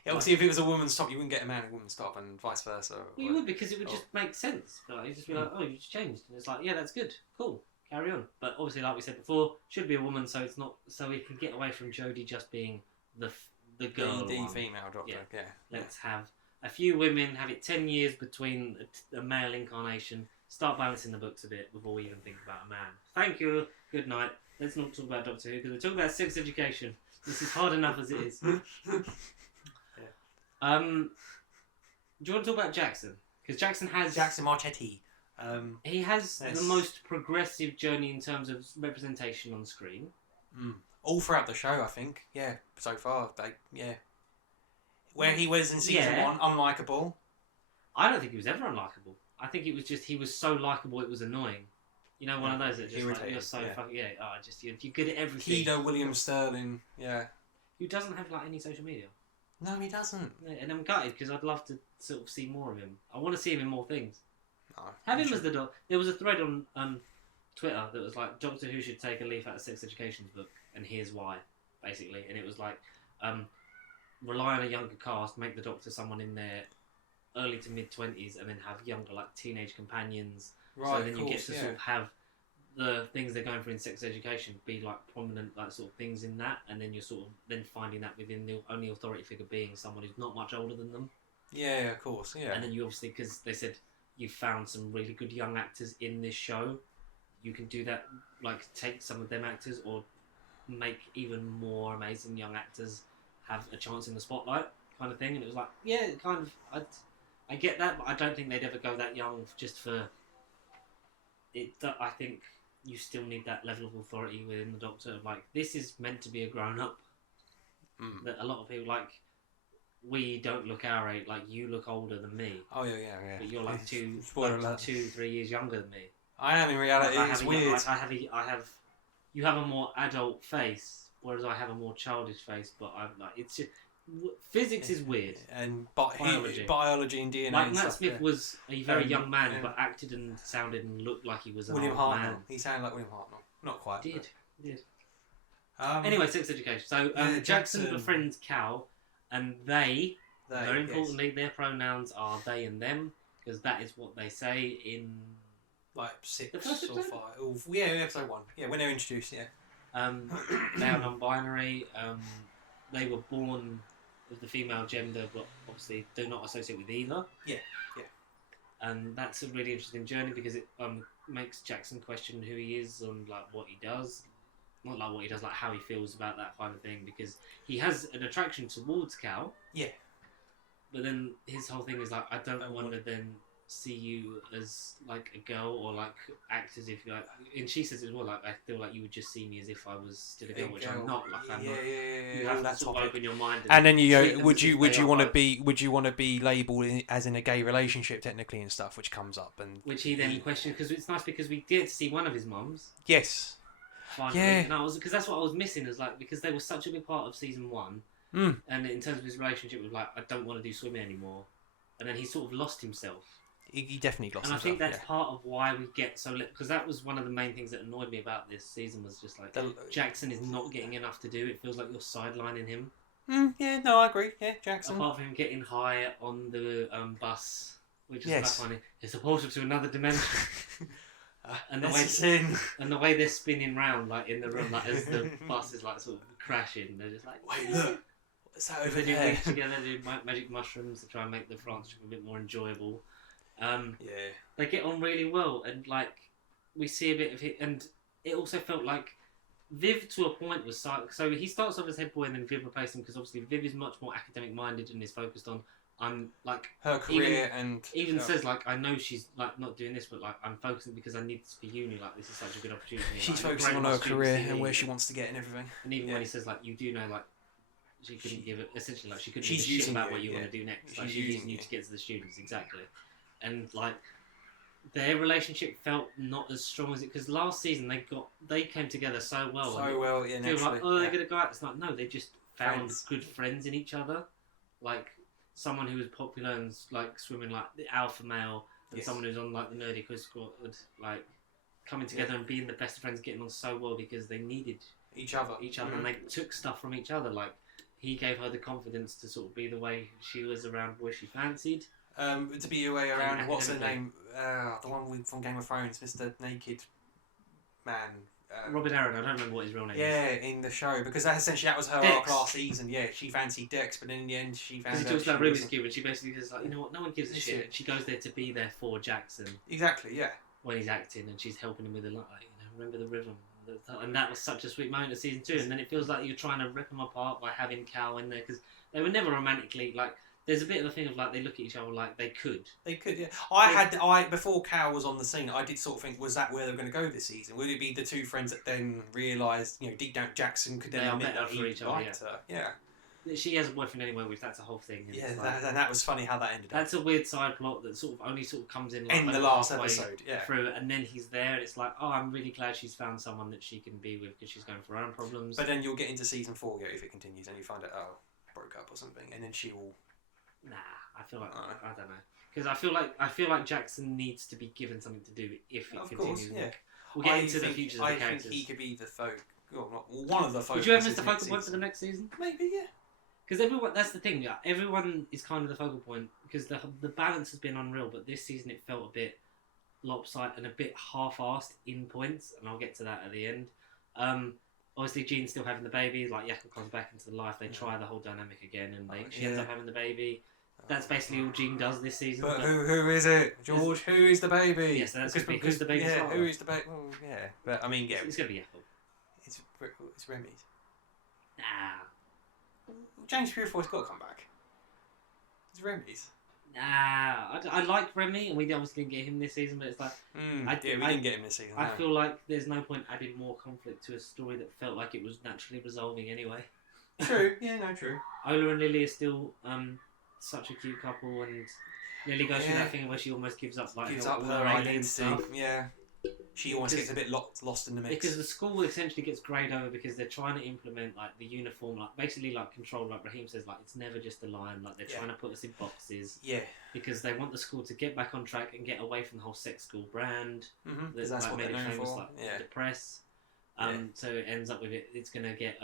obviously if it was a woman's top you wouldn't get a man and woman's top and vice versa. Well, you would because it would just make sense. Like, you'd just be like, oh, you just changed, and it's like, yeah, that's good, cool, carry on. But obviously, like we said before, should be a woman, so it's not. So we can get away from Jodie just being the girl, the one. female Doctor. Yeah. Let's have a few women. Have it 10 years between a male incarnation. Start balancing the books a bit before we even think about a man. Thank you. Good night. Let's not talk about Doctor Who because we're talking about sex education. This is hard enough as it is. Do you want to talk about Jackson? Because Jackson Marchetti. He has yes. the most progressive journey in terms of representation on screen. All throughout the show, I think. Yeah, so far. Where he was in season 1, unlikable. I don't think he was ever unlikable. I think it was just he was so likable it was annoying. You know, one of those that just like you're so fucking you're good at everything. Peter William Sterling, who doesn't have like any social media. No, he doesn't. Yeah, and I'm gutted because I'd love to sort of see more of him. I want to see him in more things. No, have him as the Doctor. There was a thread on Twitter that was like Doctor Who should take a leaf out of Sex Education's book, and here's why, basically. And it was like rely on a younger cast, make the Doctor someone in their early to mid 20s, and then have younger like teenage companions. Right, so then you get to sort of have the things they're going for in Sex Education be like prominent like sort of things in that, and then you're sort of then finding that within the only authority figure being someone who's not much older than them. Yeah, of course, yeah. And then you obviously, because they said you found some really good young actors in this show, you can do that, like take some of them actors or make even more amazing young actors have a chance in the spotlight kind of thing. And it was like, yeah, kind of, I get that, but I don't think they'd ever go that young just for it. I think you still need that level of authority within the Doctor. Like, this is meant to be a grown-up. That a lot of people, like, we don't look our age. Like, you look older than me. Oh, yeah. But you're like 3 years younger than me. I am in reality. Like, it's weird. You have a more adult face, whereas I have a more childish face. But I'm like, it's just physics is weird. And biology and DNA. Like and Matt stuff, Smith was a very young man, but acted and sounded and looked like he was an William old Hartnell. man. He sounded like William Hartnell. Not quite. Did. Anyway, Sex Education. So Jackson befriends Cal, and they very importantly, their pronouns are they and them, because that is what they say in like 6 the first or 5. Yeah, episode 1. Yeah, when they're introduced. Yeah. They are non-binary. They were born of the female gender, but obviously do not associate with either. Yeah. And that's a really interesting journey because it makes Jackson question who he is and like what he does. Not like what he does, like how he feels about that kind of thing, because he has an attraction towards Cal. Yeah. But then his whole thing is like, I don't want to then see you as like a girl or like act as if you're like, and she says as well, like I feel like you would just see me as if I was still a girl, which I'm not. Like I'm not. You have to sort of open your mind. And then you go, would you want to be labelled as in a gay relationship technically and stuff, which comes up and which he then questions because it's nice because we get to see one of his mums. Yes. Finally. Yeah. Because that's what I was missing is like because they were such a big part of season 1. And in terms of his relationship with, like, I don't want to do swimming anymore. And then he sort of lost himself. He definitely lost himself. And I think that's part of why we get so... Because that was one of the main things that annoyed me about this season was just like... Jackson is not getting enough to do. It feels like you're sidelining him. Yeah, no, I agree. Yeah, Jackson. Apart from him getting high on the bus, which is quite funny. It's a portal to another dimension. And the way they're spinning round, like, in the room, like, as the bus is, like, sort of crashing, they're just like... Wait, look! What's that over there? They do together, do magic mushrooms to try and make the France trip a bit more enjoyable. They get on really well, and like we see a bit of it, and it also felt like Viv to a point was so he starts off as head boy, and then Viv replaced him because obviously Viv is much more academic minded and is focused on like her career even says like I know she's like not doing this, but like I'm focusing because I need this for uni. Like this is such a good opportunity. She's focusing on her career and where she wants to get and everything. And even when he says like you do know like. She couldn't give it essentially like she couldn't give a shit about what you want to do next. Like she's using you to get to the students exactly, and like their relationship felt not as strong as it because last season they came together so well. Yeah. Feel like they're gonna go out. It's like no, they just found good friends in each other, like someone who was popular and like swimming like the alpha male, and someone who's on like the nerdy quiz squad, like coming together and being the best of friends, getting on so well because they needed each other, and they took stuff from each other like. He gave her the confidence to sort of be the way she was around where she fancied. To be your way around, what's her name? The one from Game of Thrones, Mr. Naked Man. Robin Aaron, I don't remember what his real name is. Yeah, in the show, because that was her arc last season. Yeah, she fancied Dex, but in the end she found out... Because he talks about Rubik's Cube, and she basically says, like, you know what, no one gives a shit. And she goes there to be there for Jackson. Exactly, yeah. When he's acting, and she's helping him with the, like, remember the rhythm. And that was such a sweet moment of season 2, and then it feels like you're trying to rip them apart by having Cal in there because they were never romantically like. There's a bit of a thing of like they look at each other like they could. Yeah. I before Cal was on the scene, I did sort of think, was that where they're going to go this season? Would it be the two friends that then realised, deep down Jackson could then admit that he liked her? Yeah. She has a boyfriend anyway, which that's a whole thing. Yeah, that was funny how that ended up. That's a weird side plot that only comes in like, in the last episode, through, and then he's there, and it's like, oh, I'm really glad she's found someone that she can be with because she's going for her own problems. But then you'll get into season 4, if it continues, and you find out, broke up or something, and then she will. Nah, I feel like I don't know because I feel like Jackson needs to be given something to do if it continues. Course, yeah. We'll get into the futures of the characters. I think he could be the one of the focus. Would you have him as the focal point for the next season? Maybe, yeah. Because that's the thing. Everyone is kind of the focal point because the balance has been unreal. But this season it felt a bit lopsided and a bit half-assed in points, and I'll get to that at the end. Obviously, Jean's still having the baby. Like Yakko comes back into the life. They try the whole dynamic again, and she ends up having the baby. That's basically all Jean does this season. But who is it, George? Who is the baby? Yes, that's who's the baby? Yeah, who is the baby? Well, yeah, but I mean, yeah, it's gonna be Yakko. It's Remy's. Nah. James Purefoy's got to come back. It's Remy's. Nah, I like Remy, and we obviously didn't get him this season, but it's like... we didn't get him this season. I feel like there's no point adding more conflict to a story that felt like it was naturally resolving anyway. True, true. Ola and Lily are still such a cute couple, and Lily goes through that thing where she almost gives up her identity. Yeah. She almost gets a bit lost in the mix. Because the school essentially gets greyed over because they're trying to implement like the uniform, like basically like control, like Raheem says, like it's never just a line, like they're trying to put us in boxes. Yeah. Because they want the school to get back on track and get away from the whole sex school brand. That's like, what made they're it known famous, for. like the press. So it ends up with it's gonna get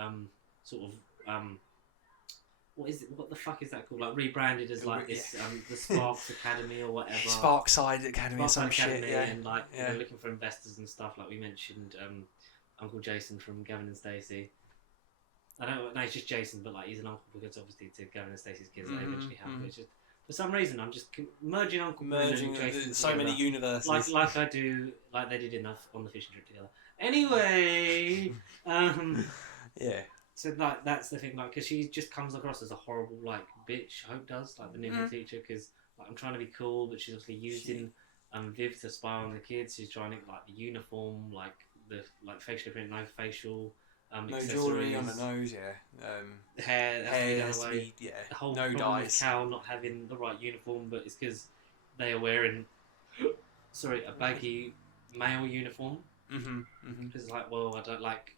what the fuck is that called? Like rebranded as like this the Sparks Academy or whatever. Sparkside Academy or some shit. Yeah. And like they're looking for investors and stuff. Like we mentioned, Uncle Jason from Gavin and Stacey. I don't know. It's just Jason, but like he's an uncle because obviously to Gavin and Stacey's kids they eventually have. It's just for some reason I'm just merging Uncle and Jason so together, many universes. Like I do, like they did enough on the fishing trip together. Anyway, yeah. So like that's the thing, like because she just comes across as a horrible like bitch. Hope does like the new teacher because like I'm trying to be cool, but she's obviously using Viv to spy on the kids. She's trying to like the uniform, like the facial print, no facial, no jewellery on the nose, hair has to be the whole no problem dyes. with Cal not having the right uniform, but it's because they are wearing a baggy male uniform. Because it's like, well, I don't like,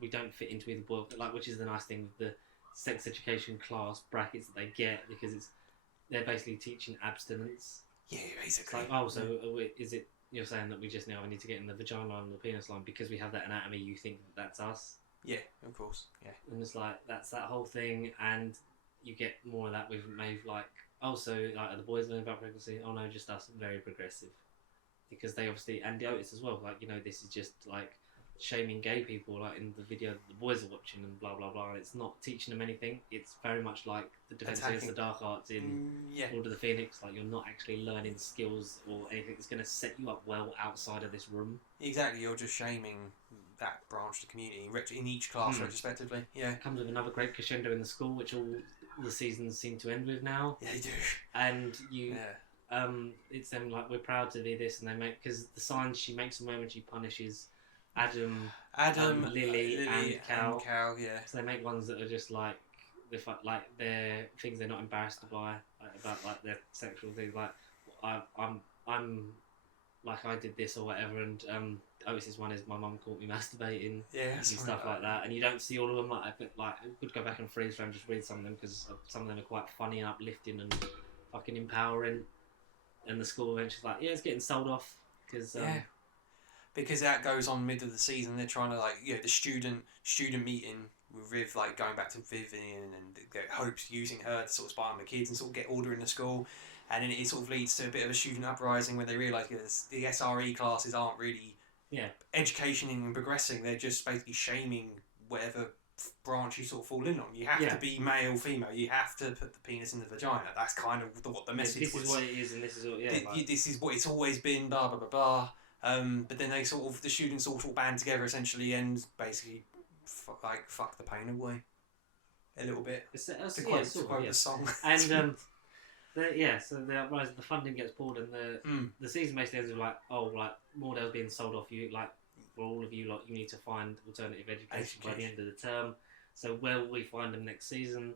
we don't fit into either boy, but like, which is the nice thing with sex education class brackets that they get because they're basically teaching abstinence. Yeah, It's basically. like, oh, so is it you're saying that we just now need to get in the vagina line and the penis line because we have that anatomy? You think that's us? Yeah, of course. Yeah. And it's like that's that whole thing, and you get more of that with Maeve. Like, also, like, are the boys learning about pregnancy? Oh no, just us. Very progressive, because they obviously, and Otis as well. Like, this is just like shaming gay people, like in the video that the boys are watching and blah blah blah. And it's not teaching them anything. It's very much like the defense against the dark arts in Order of the Phoenix. Like, you're not actually learning skills or anything that's going to set you up well outside of this room. Exactly, you're just shaming that branch of the community in each class retrospectively. Yeah, it comes with another great crescendo in the school, which all the seasons seem to end with now. Yeah, they do. And it's them like, we're proud to be this, and they make, because the signs she makes them wear when she punishes Adam, Lily, and Cal. Yeah. So they make ones that are just like they're things they're not embarrassed by, about like their sexual things. Like, I'm like, I did this or whatever, and Otis's one is my mum caught me masturbating. Yeah, and stuff like that. And you don't see all of them. Like, I could go back and freeze frame, just read some of them, because some of them are quite funny and uplifting and fucking empowering. And the school eventually like, it's getting sold off because that goes on mid of the season. They're trying to, like, the student meeting with Viv, like going back to Vivian and Hope's using her to sort of spy on the kids and sort of get order in the school. And then it sort of leads to a bit of a student uprising where they realise the SRE classes aren't really educationing and progressing. They're just basically shaming whatever branch you sort of fall in on. You have to be male, female. You have to put the penis in the vagina. That's kind of what the message was. This is what it is, and this is what, this is what it's always been. Blah blah blah blah. But then they the students all band together essentially and basically fuck the pain away a little bit. To quote the song. And so the uprising, the funding gets pulled, and the season basically ends with like, Mordell's being sold off. You like, for all of you, like, you need to find alternative education by the end of the term. So where will we find them next season?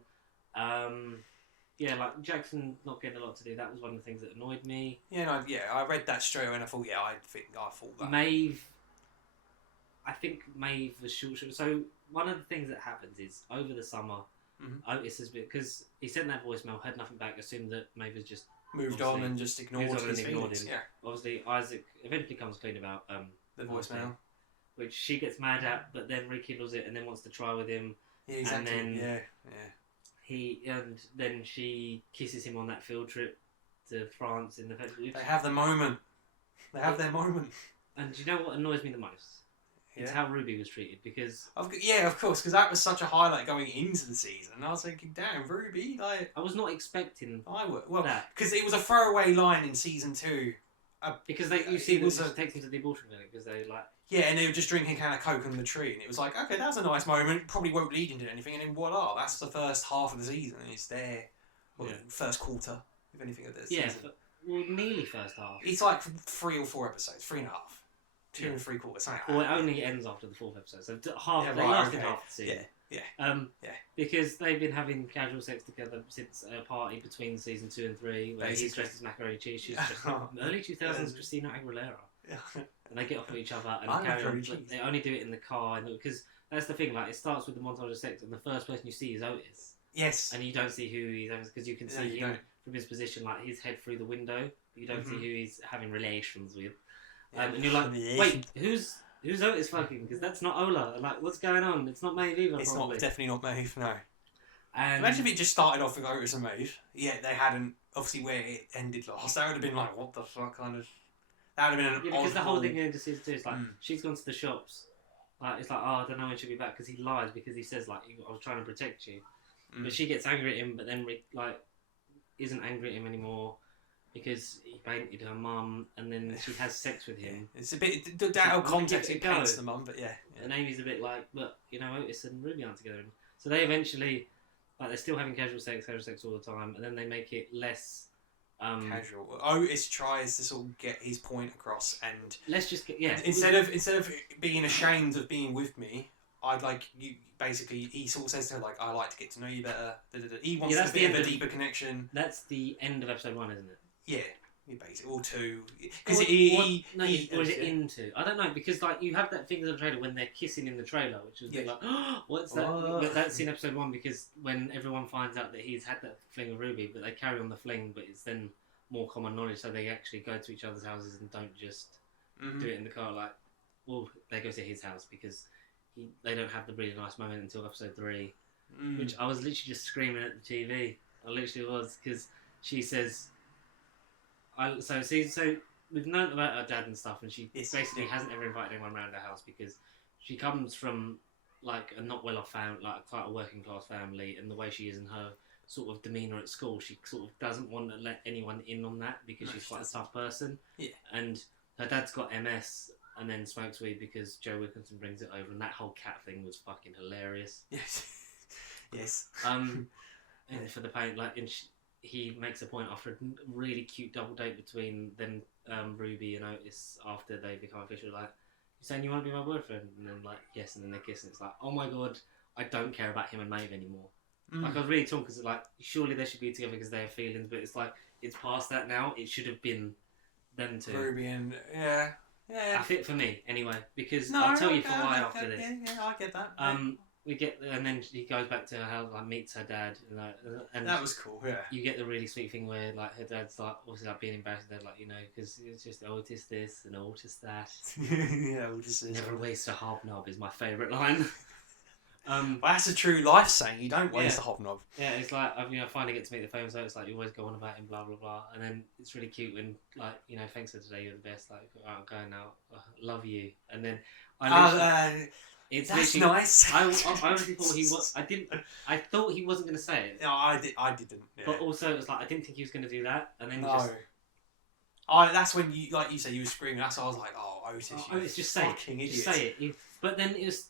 Like Jackson not getting a lot to do. That was one of the things that annoyed me. I read that straight away and I thought, I thought that. Maeve, I think Maeve was short. So one of the things that happens is over the summer, Otis has been, because he sent that voicemail, had nothing back, assumed that Maeve has just moved on and just ignored his feelings. Him. Yeah. Obviously, Isaac eventually comes clean about the voicemail, which she gets mad at, but then rekindles it and then wants to try with him. Yeah, exactly. And then then she kisses him on that field trip to France in the festival. They have the moment. They have their moment. And do you know what annoys me the most? It's how Ruby was treated, because... of course, because that was such a highlight going into the season. I was thinking, damn, Ruby, like... I was not expecting that. Because it was a throwaway line in season 2. Because you see them take him to the abortion clinic, because they like... Yeah, and they were just drinking a can of Coke on the tree, and it was like, okay, that was a nice moment, probably won't lead into anything, and then voila, that's the first half of the season, and it's there. Well, first quarter, if anything, of this season. Nearly first half. It's like 3 or 4 episodes, 3.5. 2 and 3/4. Well, it only ends after the 4th episode, so half half the season. Because they've been having casual sex together since a party between season 2 and 3, where he's dressed as macaroni cheese, she's dressed early 2000s Christina Aguilera. Yeah. And they get off of each other and carry on. They only do it in the car, because that's the thing. Like, it starts with the montage of sex, and the first person you see is Otis. Yes. And you don't see who he's having, because you can see him from his position, like his head through the window. But you don't see who he's having relations with. And you're like, wait, who's Otis fucking? Because that's not Ola. Like, what's going on? It's not Maeve either. It's probably. Definitely not Maeve. No. And imagine if it just started off with Otis and Maeve. Yeah, they hadn't. Obviously, where it ended last, that would have been like, what the fuck, kind of. That would have been an because the whole thing into season 2 is like, she's gone to the shops. Like, it's like, I don't know when she'll be back, because he lies, because he says, like, I was trying to protect you. But she gets angry at him, but then like isn't angry at him anymore, because he painted her mum, and then she has sex with him. It's a bit out of context. It paints the mum, but And Amy's a bit like, look, Otis and Ruby aren't together. So they eventually, like, they're still having casual sex all the time, and then they make it less casual. Otis tries to sort of get his point across, and let's just get instead of being ashamed of being with me, I'd like you. Basically, he sort of says to her, like, I like to get to know you better. He wants a bit of a deeper connection. That's the end of episode 1, isn't it? Yeah. basically, or 2. Because or is it yeah. into? I don't know, because like you have that thing in the trailer when they're kissing in the trailer, which was a bit like, oh, what's that? Oh. That's in episode 1, because when everyone finds out that he's had that fling with Ruby, but they carry on the fling, but it's then more common knowledge, so they actually go to each other's houses and don't just do it in the car. Like, well, they go to his house because they don't have the really nice moment until episode 3, which I was literally just screaming at the TV. I literally was, because she says, so we've known about her dad and stuff, and she basically hasn't ever invited anyone around her house because she comes from like a not well off family, like quite a working class family, and the way she is in her sort of demeanour at school, she sort of doesn't want to let anyone in on that because she's quite a tough person. Yeah. And her dad's got MS and then smokes weed because Joe Wilkinson brings it over, and that whole cat thing was fucking hilarious. Yes. Yes. And for the pain, like, and he makes a point after a really cute double date between them, Ruby and Otis, after they become official, like, you saying you want to be my boyfriend? And then like, yes, and then they kiss, and it's like, oh my god, I don't care about him and Maeve anymore. Like, I was really torn because like, surely they should be together because they have feelings, but it's like, it's past that now. It should have been them two. Ruby and yeah. I think for me anyway, because I'll tell you for why after this. Yeah, I get that. We get, and then he goes back to her house, like meets her dad, and that was cool. Yeah. You get the really sweet thing where like her dad's like, obviously like being embarrassed, they're like, you know, because it's just Otis this and Otis that. Yeah, Otis this. Never waste a hobnob is my favourite line. But that's a true life saying. You don't waste a hobnob. Yeah, it's like, you know, finally get to meet the famous, so it's like you always go on about him, blah blah blah, and then it's really cute when like, you know, thanks for today, you're the best. Like, I'm going now, love you, and then it's that's nice. I honestly thought he was. I thought he wasn't going to say it. No, I didn't. Yeah. But also, it was like I didn't think he was going to do that, and then that's when you, like you said, you were screaming. That's why I was like, oh, Otis, you just say fucking it. idiot. Just say it. But then it was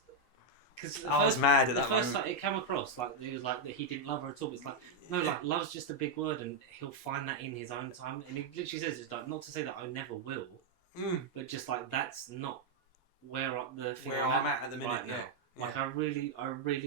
because I was mad at that moment. Like, it came across like it was like that he didn't love her at all. It's like no, like love's just a big word, and he'll find that in his own time. And he literally says it's like, not to say that I never will, but just like that's not where I'm at the minute right now. Like, I really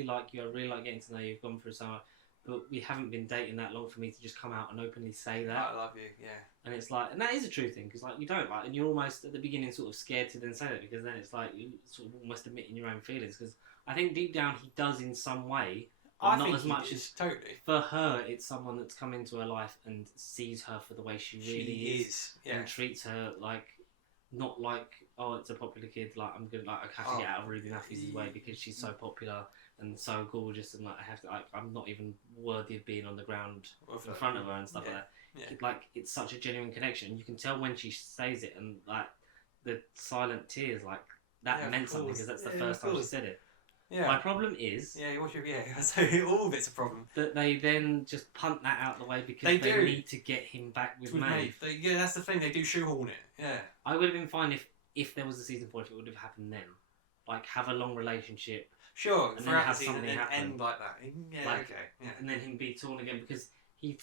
like you. I really like getting to know you. You've gone through summer, but we haven't been dating that long for me to just come out and openly say that. I love you, yeah. And it's like, and that is a true thing, because like you don't like, and you're almost at the beginning sort of scared to then say that, because then it's like you sort of almost admitting your own feelings. Because I think deep down he does in some way, but not as much as totally. For her, it's someone that's come into her life and sees her for the way she really is, and treats her like. Not like, oh, it's a popular kid, like I'm gonna, like I have to get out of Ruby Matthews' way because she's so popular and so gorgeous, and like I have to, like, I'm not even worthy of being on the ground in front of her and stuff like that. Yeah. Like, it's such a genuine connection. You can tell when she says it, and like the silent tears, like that meant something, because that's the first time she said it. Yeah. My problem is... so all of it's a problem. That they then just punt that out of the way because they need to get him back with Maeve. Yeah, that's the thing. They do shoehorn it. Yeah. I would have been fine if there was a season 4, if it would have happened then. Like, have a long relationship. Sure. And then have something happen. End like that. Yeah, like, okay. Yeah. And then him be torn again, because he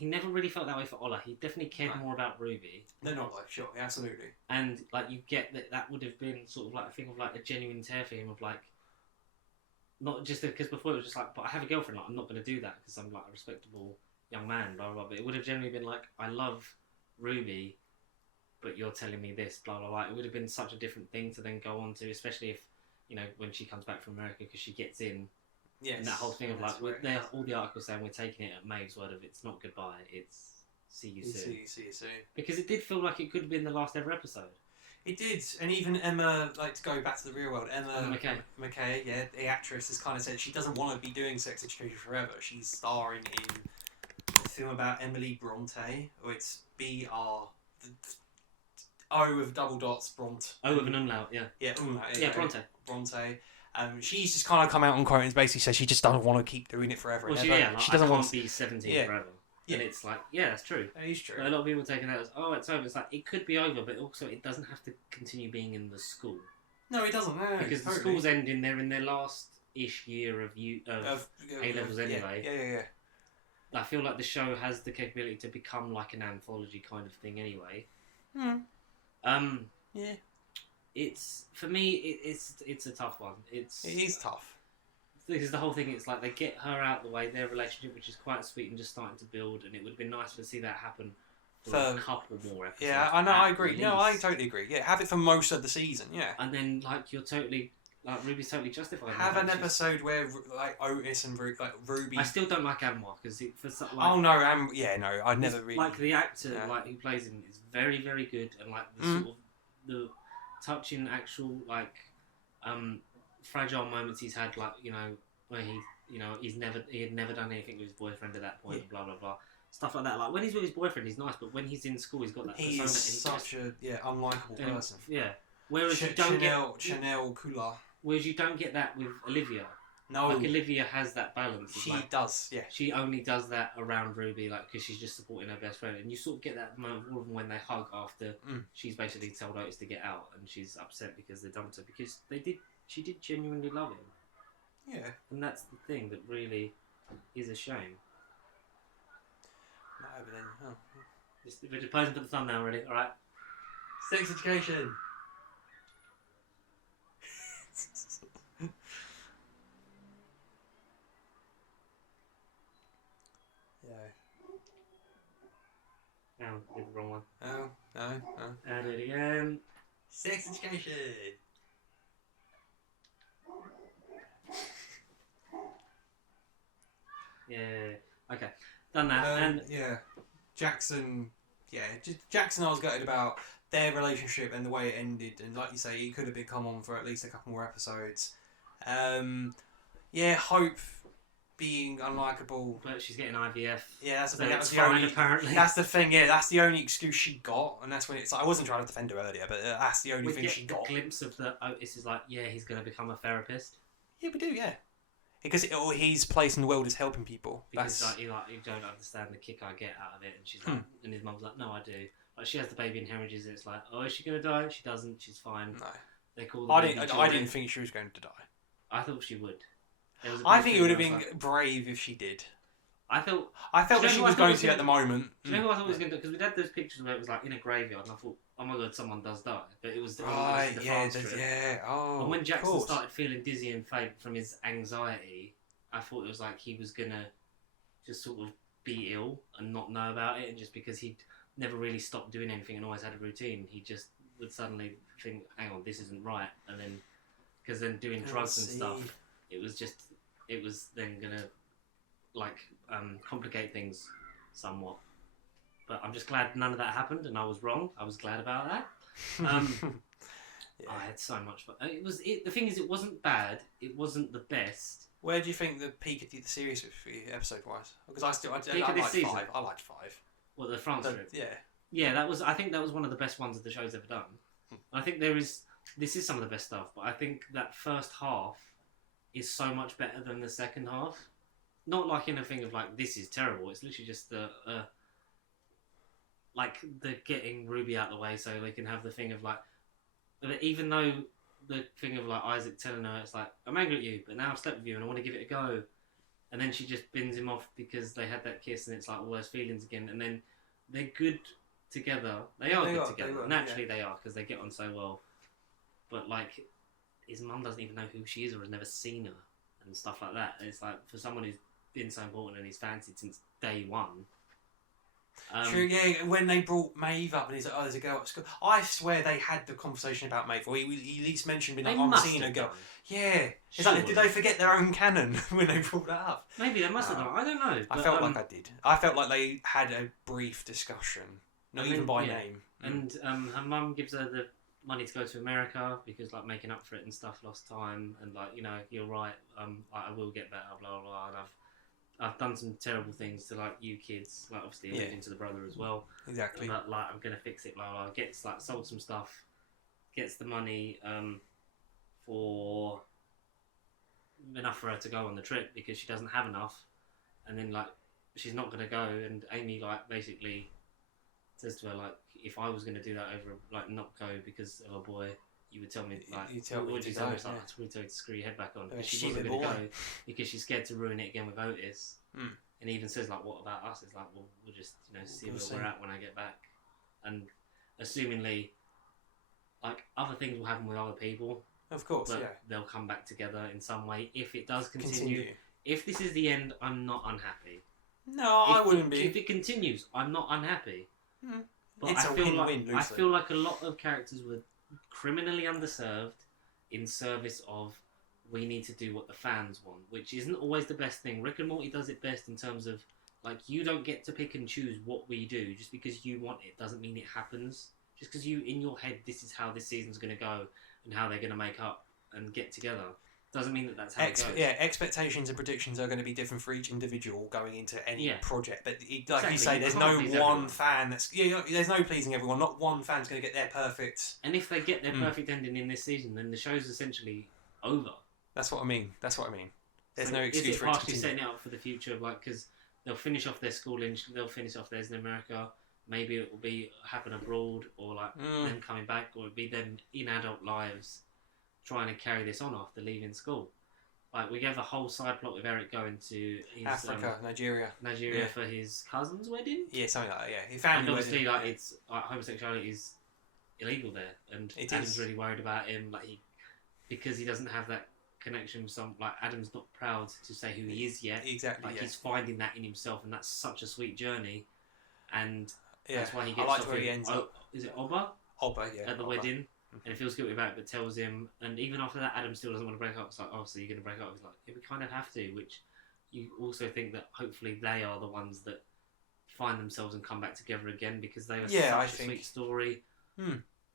never really felt that way for Ola. He definitely cared more about Ruby. They're not like, sure, absolutely. And, like, you get that would have been sort of like a thing of, like, a genuine tear for him of, like, not just because before it was just like, but I have a girlfriend, like, I'm not going to do that because I'm like a respectable young man, blah, blah, blah. But it would have generally been like, I love Ruby, but you're telling me this, blah, blah, blah. It would have been such a different thing to then go on to, especially if, you know, when she comes back from America, because she gets in. Yes. And that whole thing of like, all the articles saying we're taking it at Maeve's word of it's not goodbye, it's see you soon. See you soon. Because it did feel like it could have been the last ever episode. It did, and even Emma, like, to go back to the real world, Emma McKay, the actress, has kind of said she doesn't want to be doing sex education forever. She's starring in a film about Emily Bronte, or it's B-R, O with double dots, Bronte. O with an umlaut, yeah. Yeah, umlaut. Yeah, Bronte. Bronte. She's just kind of come out on quote and basically said she just doesn't want to keep doing it forever. Well, she doesn't want to be 17 forever. Yeah. And it's like, yeah, that's true. That is true. A lot of people taking that as, oh, it's over. It's like, it could be over, but also it doesn't have to continue being in the school. No, it doesn't. No, because the school's ending, they're in their last-ish year of A-levels anyway. Yeah. I feel like the show has the capability to become like an anthology kind of thing anyway. Yeah. It's, for me, it's a tough one. It is tough. Because the whole thing, it's like they get her out of the way, their relationship, which is quite sweet and just starting to build, and it would have been nice to see that happen for a couple more episodes. Yeah, I know, I agree. least. No, I totally agree. Yeah, have it for most of the season, yeah. And then, like, you're totally... Like, Ruby's totally justified. Have an episode where, like, Otis and Ruby... I still don't like Anwar, because for something like... Oh, no, I'd never really... Like, the actor, like, who plays him is very, very good, and, like, the sort of... The touching actual, like, fragile moments he's had, like, you know, where he... You know, he had never done anything with his boyfriend at that point, blah, blah, blah. Stuff like that. Like, when he's with his boyfriend, he's nice, but when he's in school, he's got that persona. He's such a, unlikable person. Yeah. Whereas you don't Chanel Kula. Whereas you don't get that with Olivia. No. Like, Olivia has that balance. She like, does, yeah. She only does that around Ruby, like, because she's just supporting her best friend. And you sort of get that moment more than when they hug after she's basically told Otis to get out, and she's upset because they dumped her, because she did genuinely love him. Yeah. And that's the thing that really is a shame. No, but then, We're just posing for the thumbnail already, alright? Sex education! No, I did the wrong one. Oh, no. And it again. Sex education! Yeah. Okay. Done that. And Jackson. Yeah, Jackson. I was gutted about their relationship and the way it ended. And like you say, he could have been come on for at least a couple more episodes. Hope being unlikable. But she's getting IVF. Yeah, that's the thing. That was the only. Apparently, that's the thing. Yeah, that's the only excuse she got, and that's when it's like I wasn't trying to defend her earlier, but that's the only thing she got. A glimpse of the Otis is like, he's going to become a therapist. Yeah, we do. Yeah. Because his place in the world is helping people. Because you don't understand the kick I get out of it, and she's like, and his mum's like, no, I do. Like, she has the baby in hemorrhages, and it's like, oh, is she gonna die? She doesn't. She's fine. No. They call. I didn't think she was going to die. I thought she would. I think it would have been brave if she did. I felt that she was going to at the moment. Do you know who I thought was going to? Because we'd had those pictures where it was like in a graveyard, and I thought, oh my god, someone does die. But it was the France trip. Oh. And when Jackson started feeling dizzy and faint from his anxiety, I thought it was like he was gonna just sort of be ill and not know about it, and just because he'd never really stopped doing anything and always had a routine, he just would suddenly think, hang on, this isn't right, and then because then doing drugs and stuff, it was then gonna like complicate things somewhat. But I'm just glad none of that happened, and I was wrong. I was glad about that. I had so much fun. The thing is, it wasn't bad. It wasn't the best. Where do you think the peak of the series was for you, episode-wise? Because I liked 5. I liked 5. Well, the France trip. Yeah. Yeah, I think that was one of the best ones that the show's ever done. I think this is some of the best stuff, but I think that first half is so much better than the second half. Not like in a thing of like, this is terrible. It's literally just the getting Ruby out of the way so they can have the thing of like, even though the thing of like Isaac telling her, it's like, I'm angry at you, but now I've slept with you and I want to give it a go. And then she just bins him off because they had that kiss, and it's like all those feelings again. And then they're good together. They are good together. Naturally they are, because they get on so well. But like, his mum doesn't even know who she is or has never seen her and stuff like that. And it's like, for someone who's been so important and he's fancied since day one. True, yeah. When they brought Maeve up, and he's like, "Oh, there's a girl at school." I swear they had the conversation about Maeve, or he at least mentioned, "Like, I'm seeing a girl." Yeah, it's like, did they forget their own canon when they brought that up? Maybe they must have done. I don't know. I felt like I did. I felt like they had a brief discussion, not even by name. And her mum gives her the money to go to America because, like, making up for it and stuff, lost time, and like, you're right. I will get better. Blah blah blah. And I've done some terrible things to like you kids, like obviously alluding to the brother as well. Exactly. But like, I'm gonna fix it. Blah blah. Gets like sold some stuff, gets the money for enough for her to go on the trip because she doesn't have enough, and then like she's not gonna go. And Amy like basically says to her like, if I was gonna do that over like not go because of a boy, you would tell me like, you tell me to go. Like, I'd tell you to screw your head back on. Because she wasn't going to go because she's scared to ruin it again with Otis. And he even says like, what about us? It's like, well, we'll just see where we're at when I get back. And assumingly, like, other things will happen with other people. Of course, but they'll come back together in some way if it does continue. If this is the end, I'm not unhappy. No, I wouldn't be. If it continues, I'm not unhappy. But It's I a feel win-win, like I loosely. feel like a lot of characters were criminally underserved in service of we need to do what the fans want, which isn't always the best thing. Rick and Morty does it best in terms of like you don't get to pick and choose what we do. Just because you want it doesn't mean it happens. Just because you in your head this is how this season's going to go and how they're going to make up and get together doesn't mean that that's how it goes. Yeah, expectations and predictions are going to be different for each individual going into any project. But like you say, there's no one fan that's there's no pleasing everyone. Not one fan's going to get their perfect. And if they get their perfect ending in this season, then the show's essentially over. That's what I mean. There's no excuse is it for it to partially continue. setting it up for the future, like because they'll finish off their schooling, they'll finish off theirs in America. Maybe it will be happen abroad, or like them coming back, or it'll be them in adult lives trying to carry this on after leaving school. Like we gave a whole side plot with Eric going to his, Africa, Nigeria for his cousin's wedding. Yeah, something like that. Yeah, he found. And obviously, like it's like homosexuality is illegal there, and Adam's really worried about him. Like because he doesn't have that connection with some. Like Adam's not proud to say who he is yet. Exactly. Like he's finding that in himself, and that's such a sweet journey. And that's why he I gets like off where he ends up. Is it Oba? Oba, yeah. At the wedding. And he feels guilty about it, but tells him. And even after that, Adam still doesn't want to break up. It's like, oh, so you're going to break up? He's like, yeah, we kind of have to. Which you also think that hopefully they are the ones that find themselves and come back together again because they were such a sweet story.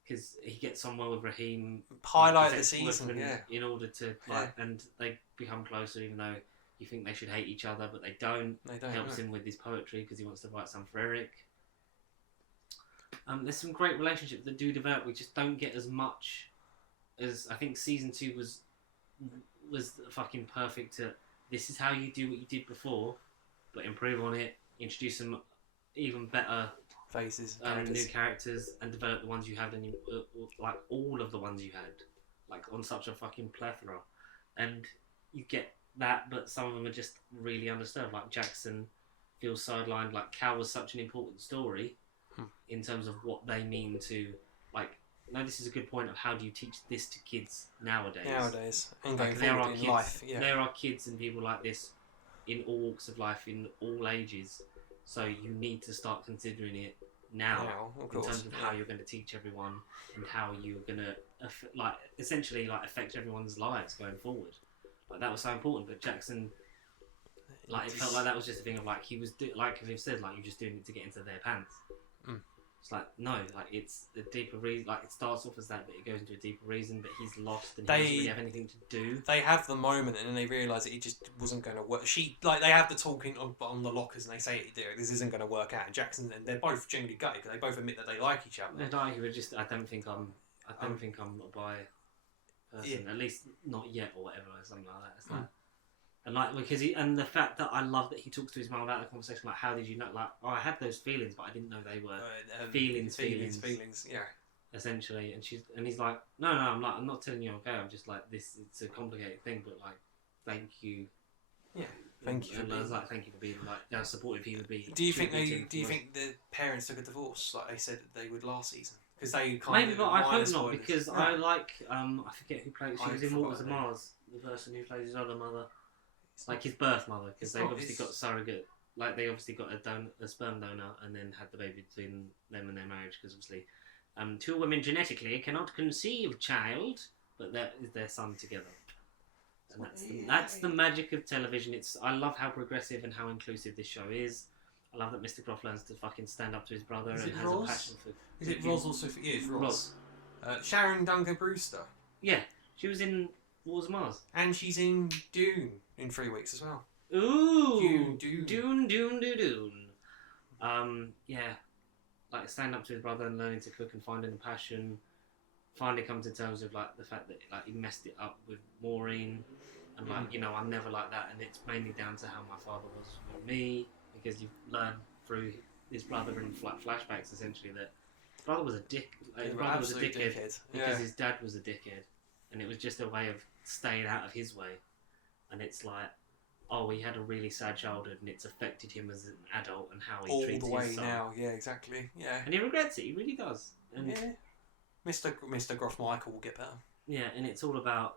Because he gets on well with Raheem. Highlight of the season, in order to and they become closer, even though you think they should hate each other, but they don't. Helps him with his poetry because he wants to write some for Eric. There's some great relationships that do develop. We just don't get as much as I think season 2 was fucking perfect. This is how you do what you did before, but improve on it. Introduce some even better faces, new characters, and develop the ones you had, and like all of the ones you had, like on such a fucking plethora, and you get that. But some of them are just really underserved. Like Jackson feels sidelined. Like Cal was such an important story. In terms of what they mean to, like, no, this is a good point of how do you teach this to kids nowadays. And going forward in life. Yeah. There are kids and people like this in all walks of life, in all ages. So you need to start considering it now in terms of how you're going to teach everyone and how you're going to, essentially, affect everyone's lives going forward. Like, that was so important. But Jackson, it felt like that was just a thing of, he was, like you've said, you're just doing it to get into their pants. It's no, it's a deeper reason. It starts off as that, but it goes into a deeper reason. But he's lost and he doesn't really have anything to do. They have the moment, and then they realise that it just wasn't going to work. They have the talking on the lockers, and they say this isn't going to work out. And Jackson, and they're both genuinely gutted because they both admit that they like each other. I don't think I'm a bi person. At least not yet, or whatever, or something like that. It's And because and the fact that I love that he talks to his mum about the conversation, how did you know? I had those feelings, but I didn't know they were feelings. Yeah. Essentially, and he's like, no, I'm not telling you I'm gay. I'm just this. It's a complicated thing, but thank you. Yeah. Thank you. And I was thank you for being how supportive he would be. Do you think the parents took a divorce like they said that they would last season? Because they maybe, but I hope not. Because I forget who played. She was in Waters of Mars. The person who plays his other mother. His birth mother, because they've obviously got surrogate. They obviously got a sperm donor and then had the baby between them and their marriage. Because obviously, two women genetically cannot conceive child, but that is their son together. And that's the magic of television. I love how progressive and how inclusive this show is. I love that Mr. Croft learns to fucking stand up to his brother and has a passion for. Is it Roz also? Yeah, it's Roz. Sharon Duncan Brewster. Yeah, she was in Wars of Mars. And she's in Dune in 3 weeks as well. Ooh! Dune. Stand up to his brother and learning to cook and finding the passion. Finally comes to terms with the fact that he messed it up with Maureen. And I'm never like that. And it's mainly down to how my father was with me. Because you've learned through his brother in flashbacks essentially that his brother was a dick. His brother was a dickhead. Because his dad was a dickhead. And it was just a way of staying out of his way. And it's he had a really sad childhood and it's affected him as an adult and how he treats his son. All the way now, yeah, exactly, yeah. And he regrets it, he really does. And Mr. Groff Michael will get better. Yeah, and it's all about,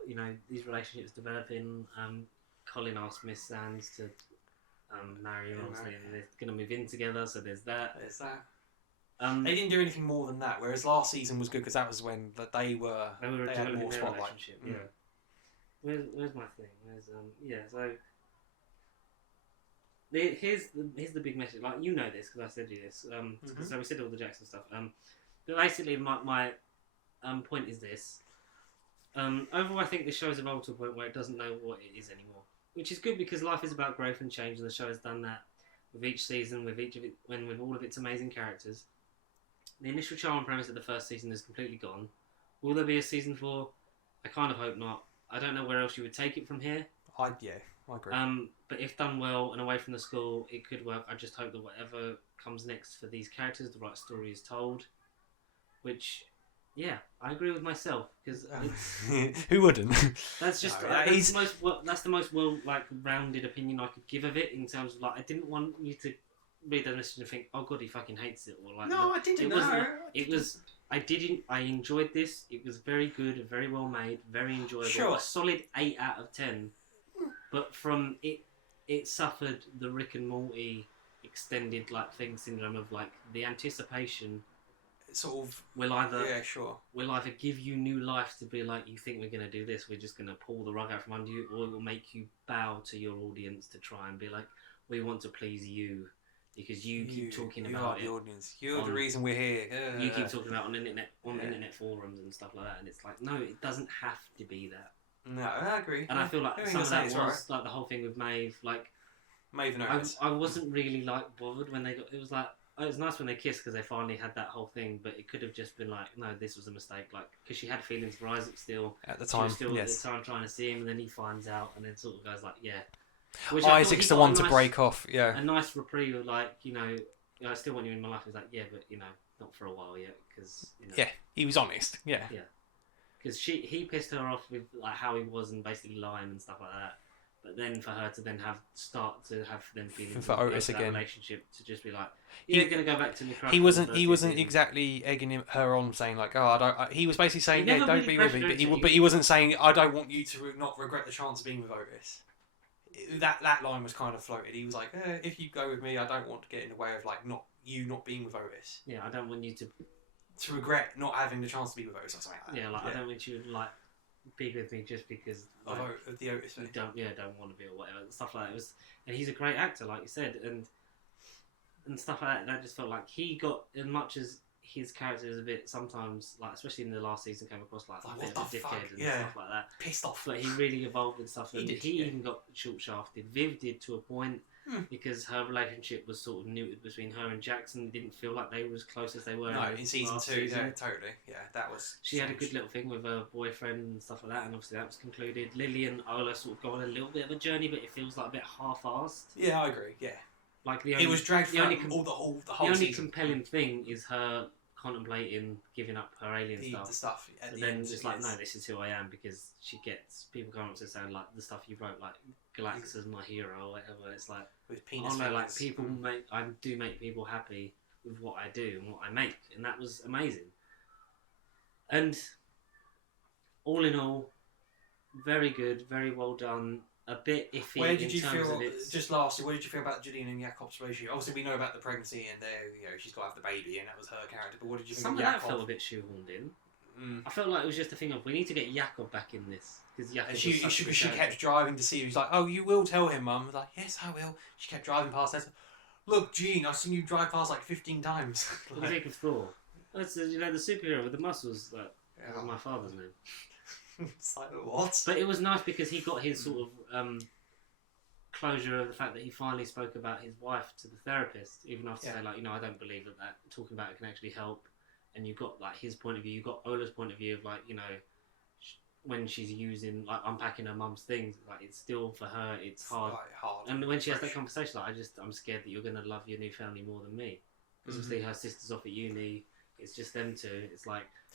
these relationships developing. Colin asked Miss Sands to marry him, obviously, and they're going to move in together, so there's that. They didn't do anything more than that. Whereas last season was good because that was when they had more developing their spotlight. relationship. Yeah. Where's my thing? So here's the big message. Like, you know this because I said you this. So we said all the Jackson stuff. But basically my point is this. Overall, I think the show has evolved to a point where it doesn't know what it is anymore, which is good because life is about growth and change, and the show has done that with each season, with all of its amazing characters. The initial charm and premise of the first season is completely gone. Will there be a season 4? I kind of hope not. I don't know where else you would take it from here. I agree. But if done well and away from the school, it could work. I just hope that whatever comes next for these characters, the right story is told. Which, yeah, I agree with myself because who wouldn't? That's just that's the most rounded opinion I could give of it in terms of I didn't want you to read that message and think, oh god, he fucking hates it, or I didn't know. I enjoyed this. It was very good, very well made, very enjoyable. Sure. A solid 8 out of 10. But from it suffered the Rick and Morty extended thing syndrome of the anticipation. Sort of will either give you new life to be you think we're going to do this, we're just going to pull the rug out from under you, or it will make you bow to your audience to try and be we want to please you because you keep talking about the audience. You're the reason we're here. You keep talking about on internet forums and stuff like that, and it's no, it doesn't have to be that. No, I agree. And I feel some of that was the whole thing with Maeve. Maeve and Otis. I wasn't really bothered when they got. It was nice when they kissed because they finally had that whole thing, but it could have just been no, this was a mistake. Because she had feelings for Isaac still at the time. She was still yes. at the time trying to see him, and then he finds out, and then sort of goes yeah. Which Isaac's the one to break off. Yeah. A nice reprieve of I still want you in my life. He's yeah, but not for a while yet because Yeah, he was honest. Yeah. Yeah. Because he pissed her off with how he was and basically lying and stuff like that. But then for her to then start to have them feelings for Otis again, relationship to just be you're going to go back to me. He wasn't exactly egging her on, saying oh, I don't. He was basically saying don't really be with me, but he wasn't saying I don't want you to not regret the chance of being with Otis. That line was kind of floated. He was if you go with me, I don't want to get in the way of not being with Otis. Yeah, I don't want you to regret not having the chance to be with Otis or something like that. Yeah, I don't want you to be with me just because of the Otis thing. Don't want to be or whatever stuff like that. And he's a great actor, like you said, and stuff like that. That just felt like he got as much as his character is a bit sometimes especially in the last season came across a bit of a dickhead and stuff like that. Pissed off. But he really evolved and stuff. And he even got short shafted. Viv did to a point. Because her relationship was sort of neutered between her and Jackson. It didn't feel like they were as close as they were in season 2. Yeah, totally. Yeah, that was... She had a good little thing with her boyfriend and stuff like that, and obviously that was concluded. Lily and Ola sort of go on a little bit of a journey, but it feels a bit half-assed. Yeah, I agree, yeah. It was dragged through the whole The only season. compelling thing is her contemplating giving up her alien stuff. The stuff. But then it's no, this is who I am, because she gets people come up to saying the stuff you wrote, Galax is my hero or whatever. It's with penis. People I do make people happy with what I do and what I make, and that was amazing. And all in all, very good, very well done. A bit iffy. Where did you feel? Its... Just lastly, what did you feel about Jadine and Jakob's relationship? Obviously, we know about the pregnancy and she's got to have the baby, and that was her character. But what did you think? Some of of Jakob? that felt a bit shoehorned in. I felt like it was just a thing of we need to get Jakob back in this because she kept driving to see him. He's oh, you will tell him, Mum. I was yes, I will. She kept driving past us. Look, Jean, I've seen you drive past 15 times. What do you think of Thor? That's the superhero with the muscles. That was my father's name. It's what? But it was nice because he got his sort of closure of the fact that he finally spoke about his wife to the therapist, even after saying I don't believe that talking about it can actually help. And you got his point of view, you got Ola's point of view of when she's using unpacking her mum's things, it's still for her it's hard. And when she has that conversation, I'm scared that you're gonna love your new family more than me. Because obviously her sister's off at uni, it's just them two. It's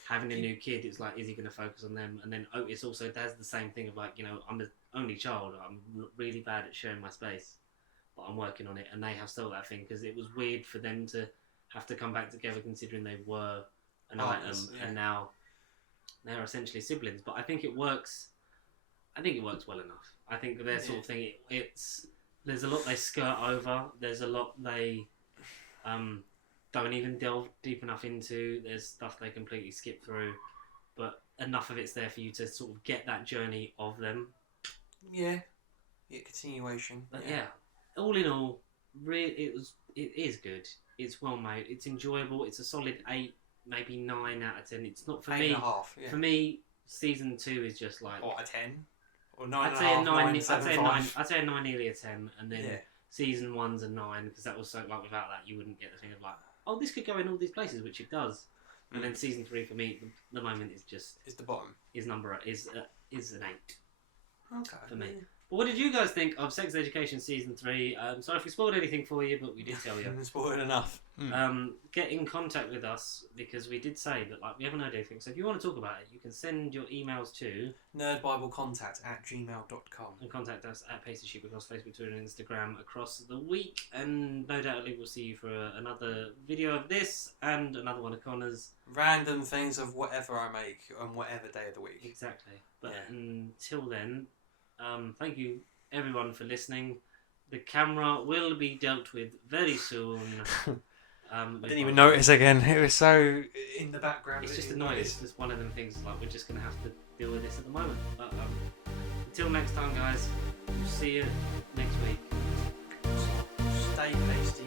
having a new kid. It's is he gonna focus on them? And then Otis also does the same thing of I'm the only child. I'm really bad at sharing my space, but I'm working on it. And they have still that thing because it was weird for them to have to come back together considering they were an item and now they're essentially siblings. But I think it works well enough. I think their sort of thing there's a lot they skirt over, there's a lot they don't even delve deep enough into. There's stuff they completely skip through, but enough of it's there for you to sort of get that journey of them. Yeah, continuation. But yeah, all in all, it is good. It's well made. It's enjoyable. It's a solid 8, maybe 9 out of 10. It's not for me. 8.5. Yeah. For me, season 2 is just like what, a 10 or 9.5. I'd say a 9. I'd say a 9, nearly a 10, and then yeah. season 1's a 9 because that was so like without that you wouldn't get the thing of like, oh, this could go in all these places, which it does. And then season 3 for me, the moment is just the bottom. Is an 8. Okay. For me. But what did you guys think of Sex Education season 3? Sorry if we spoiled anything for you, but we did tell you. Spoiled enough. Get in contact with us because we did say that like we haven't heard anything. So if you want to talk about it, you can send your emails to nerdbiblecontact@gmail.com and contact us at Pasty Sheep across Facebook, Twitter, and Instagram across the week. And no doubtly we'll see you for another video of this and another one of Connor's. Random things of whatever I make on whatever day of the week. Exactly. But until then, thank you everyone for listening. The camera will be dealt with very soon. I didn't even notice again. It was so in the background. It's just annoying. It's just one of them things. Like we're just gonna have to deal with this at the moment. But until next time, guys. We'll see you next week. Stay pasty.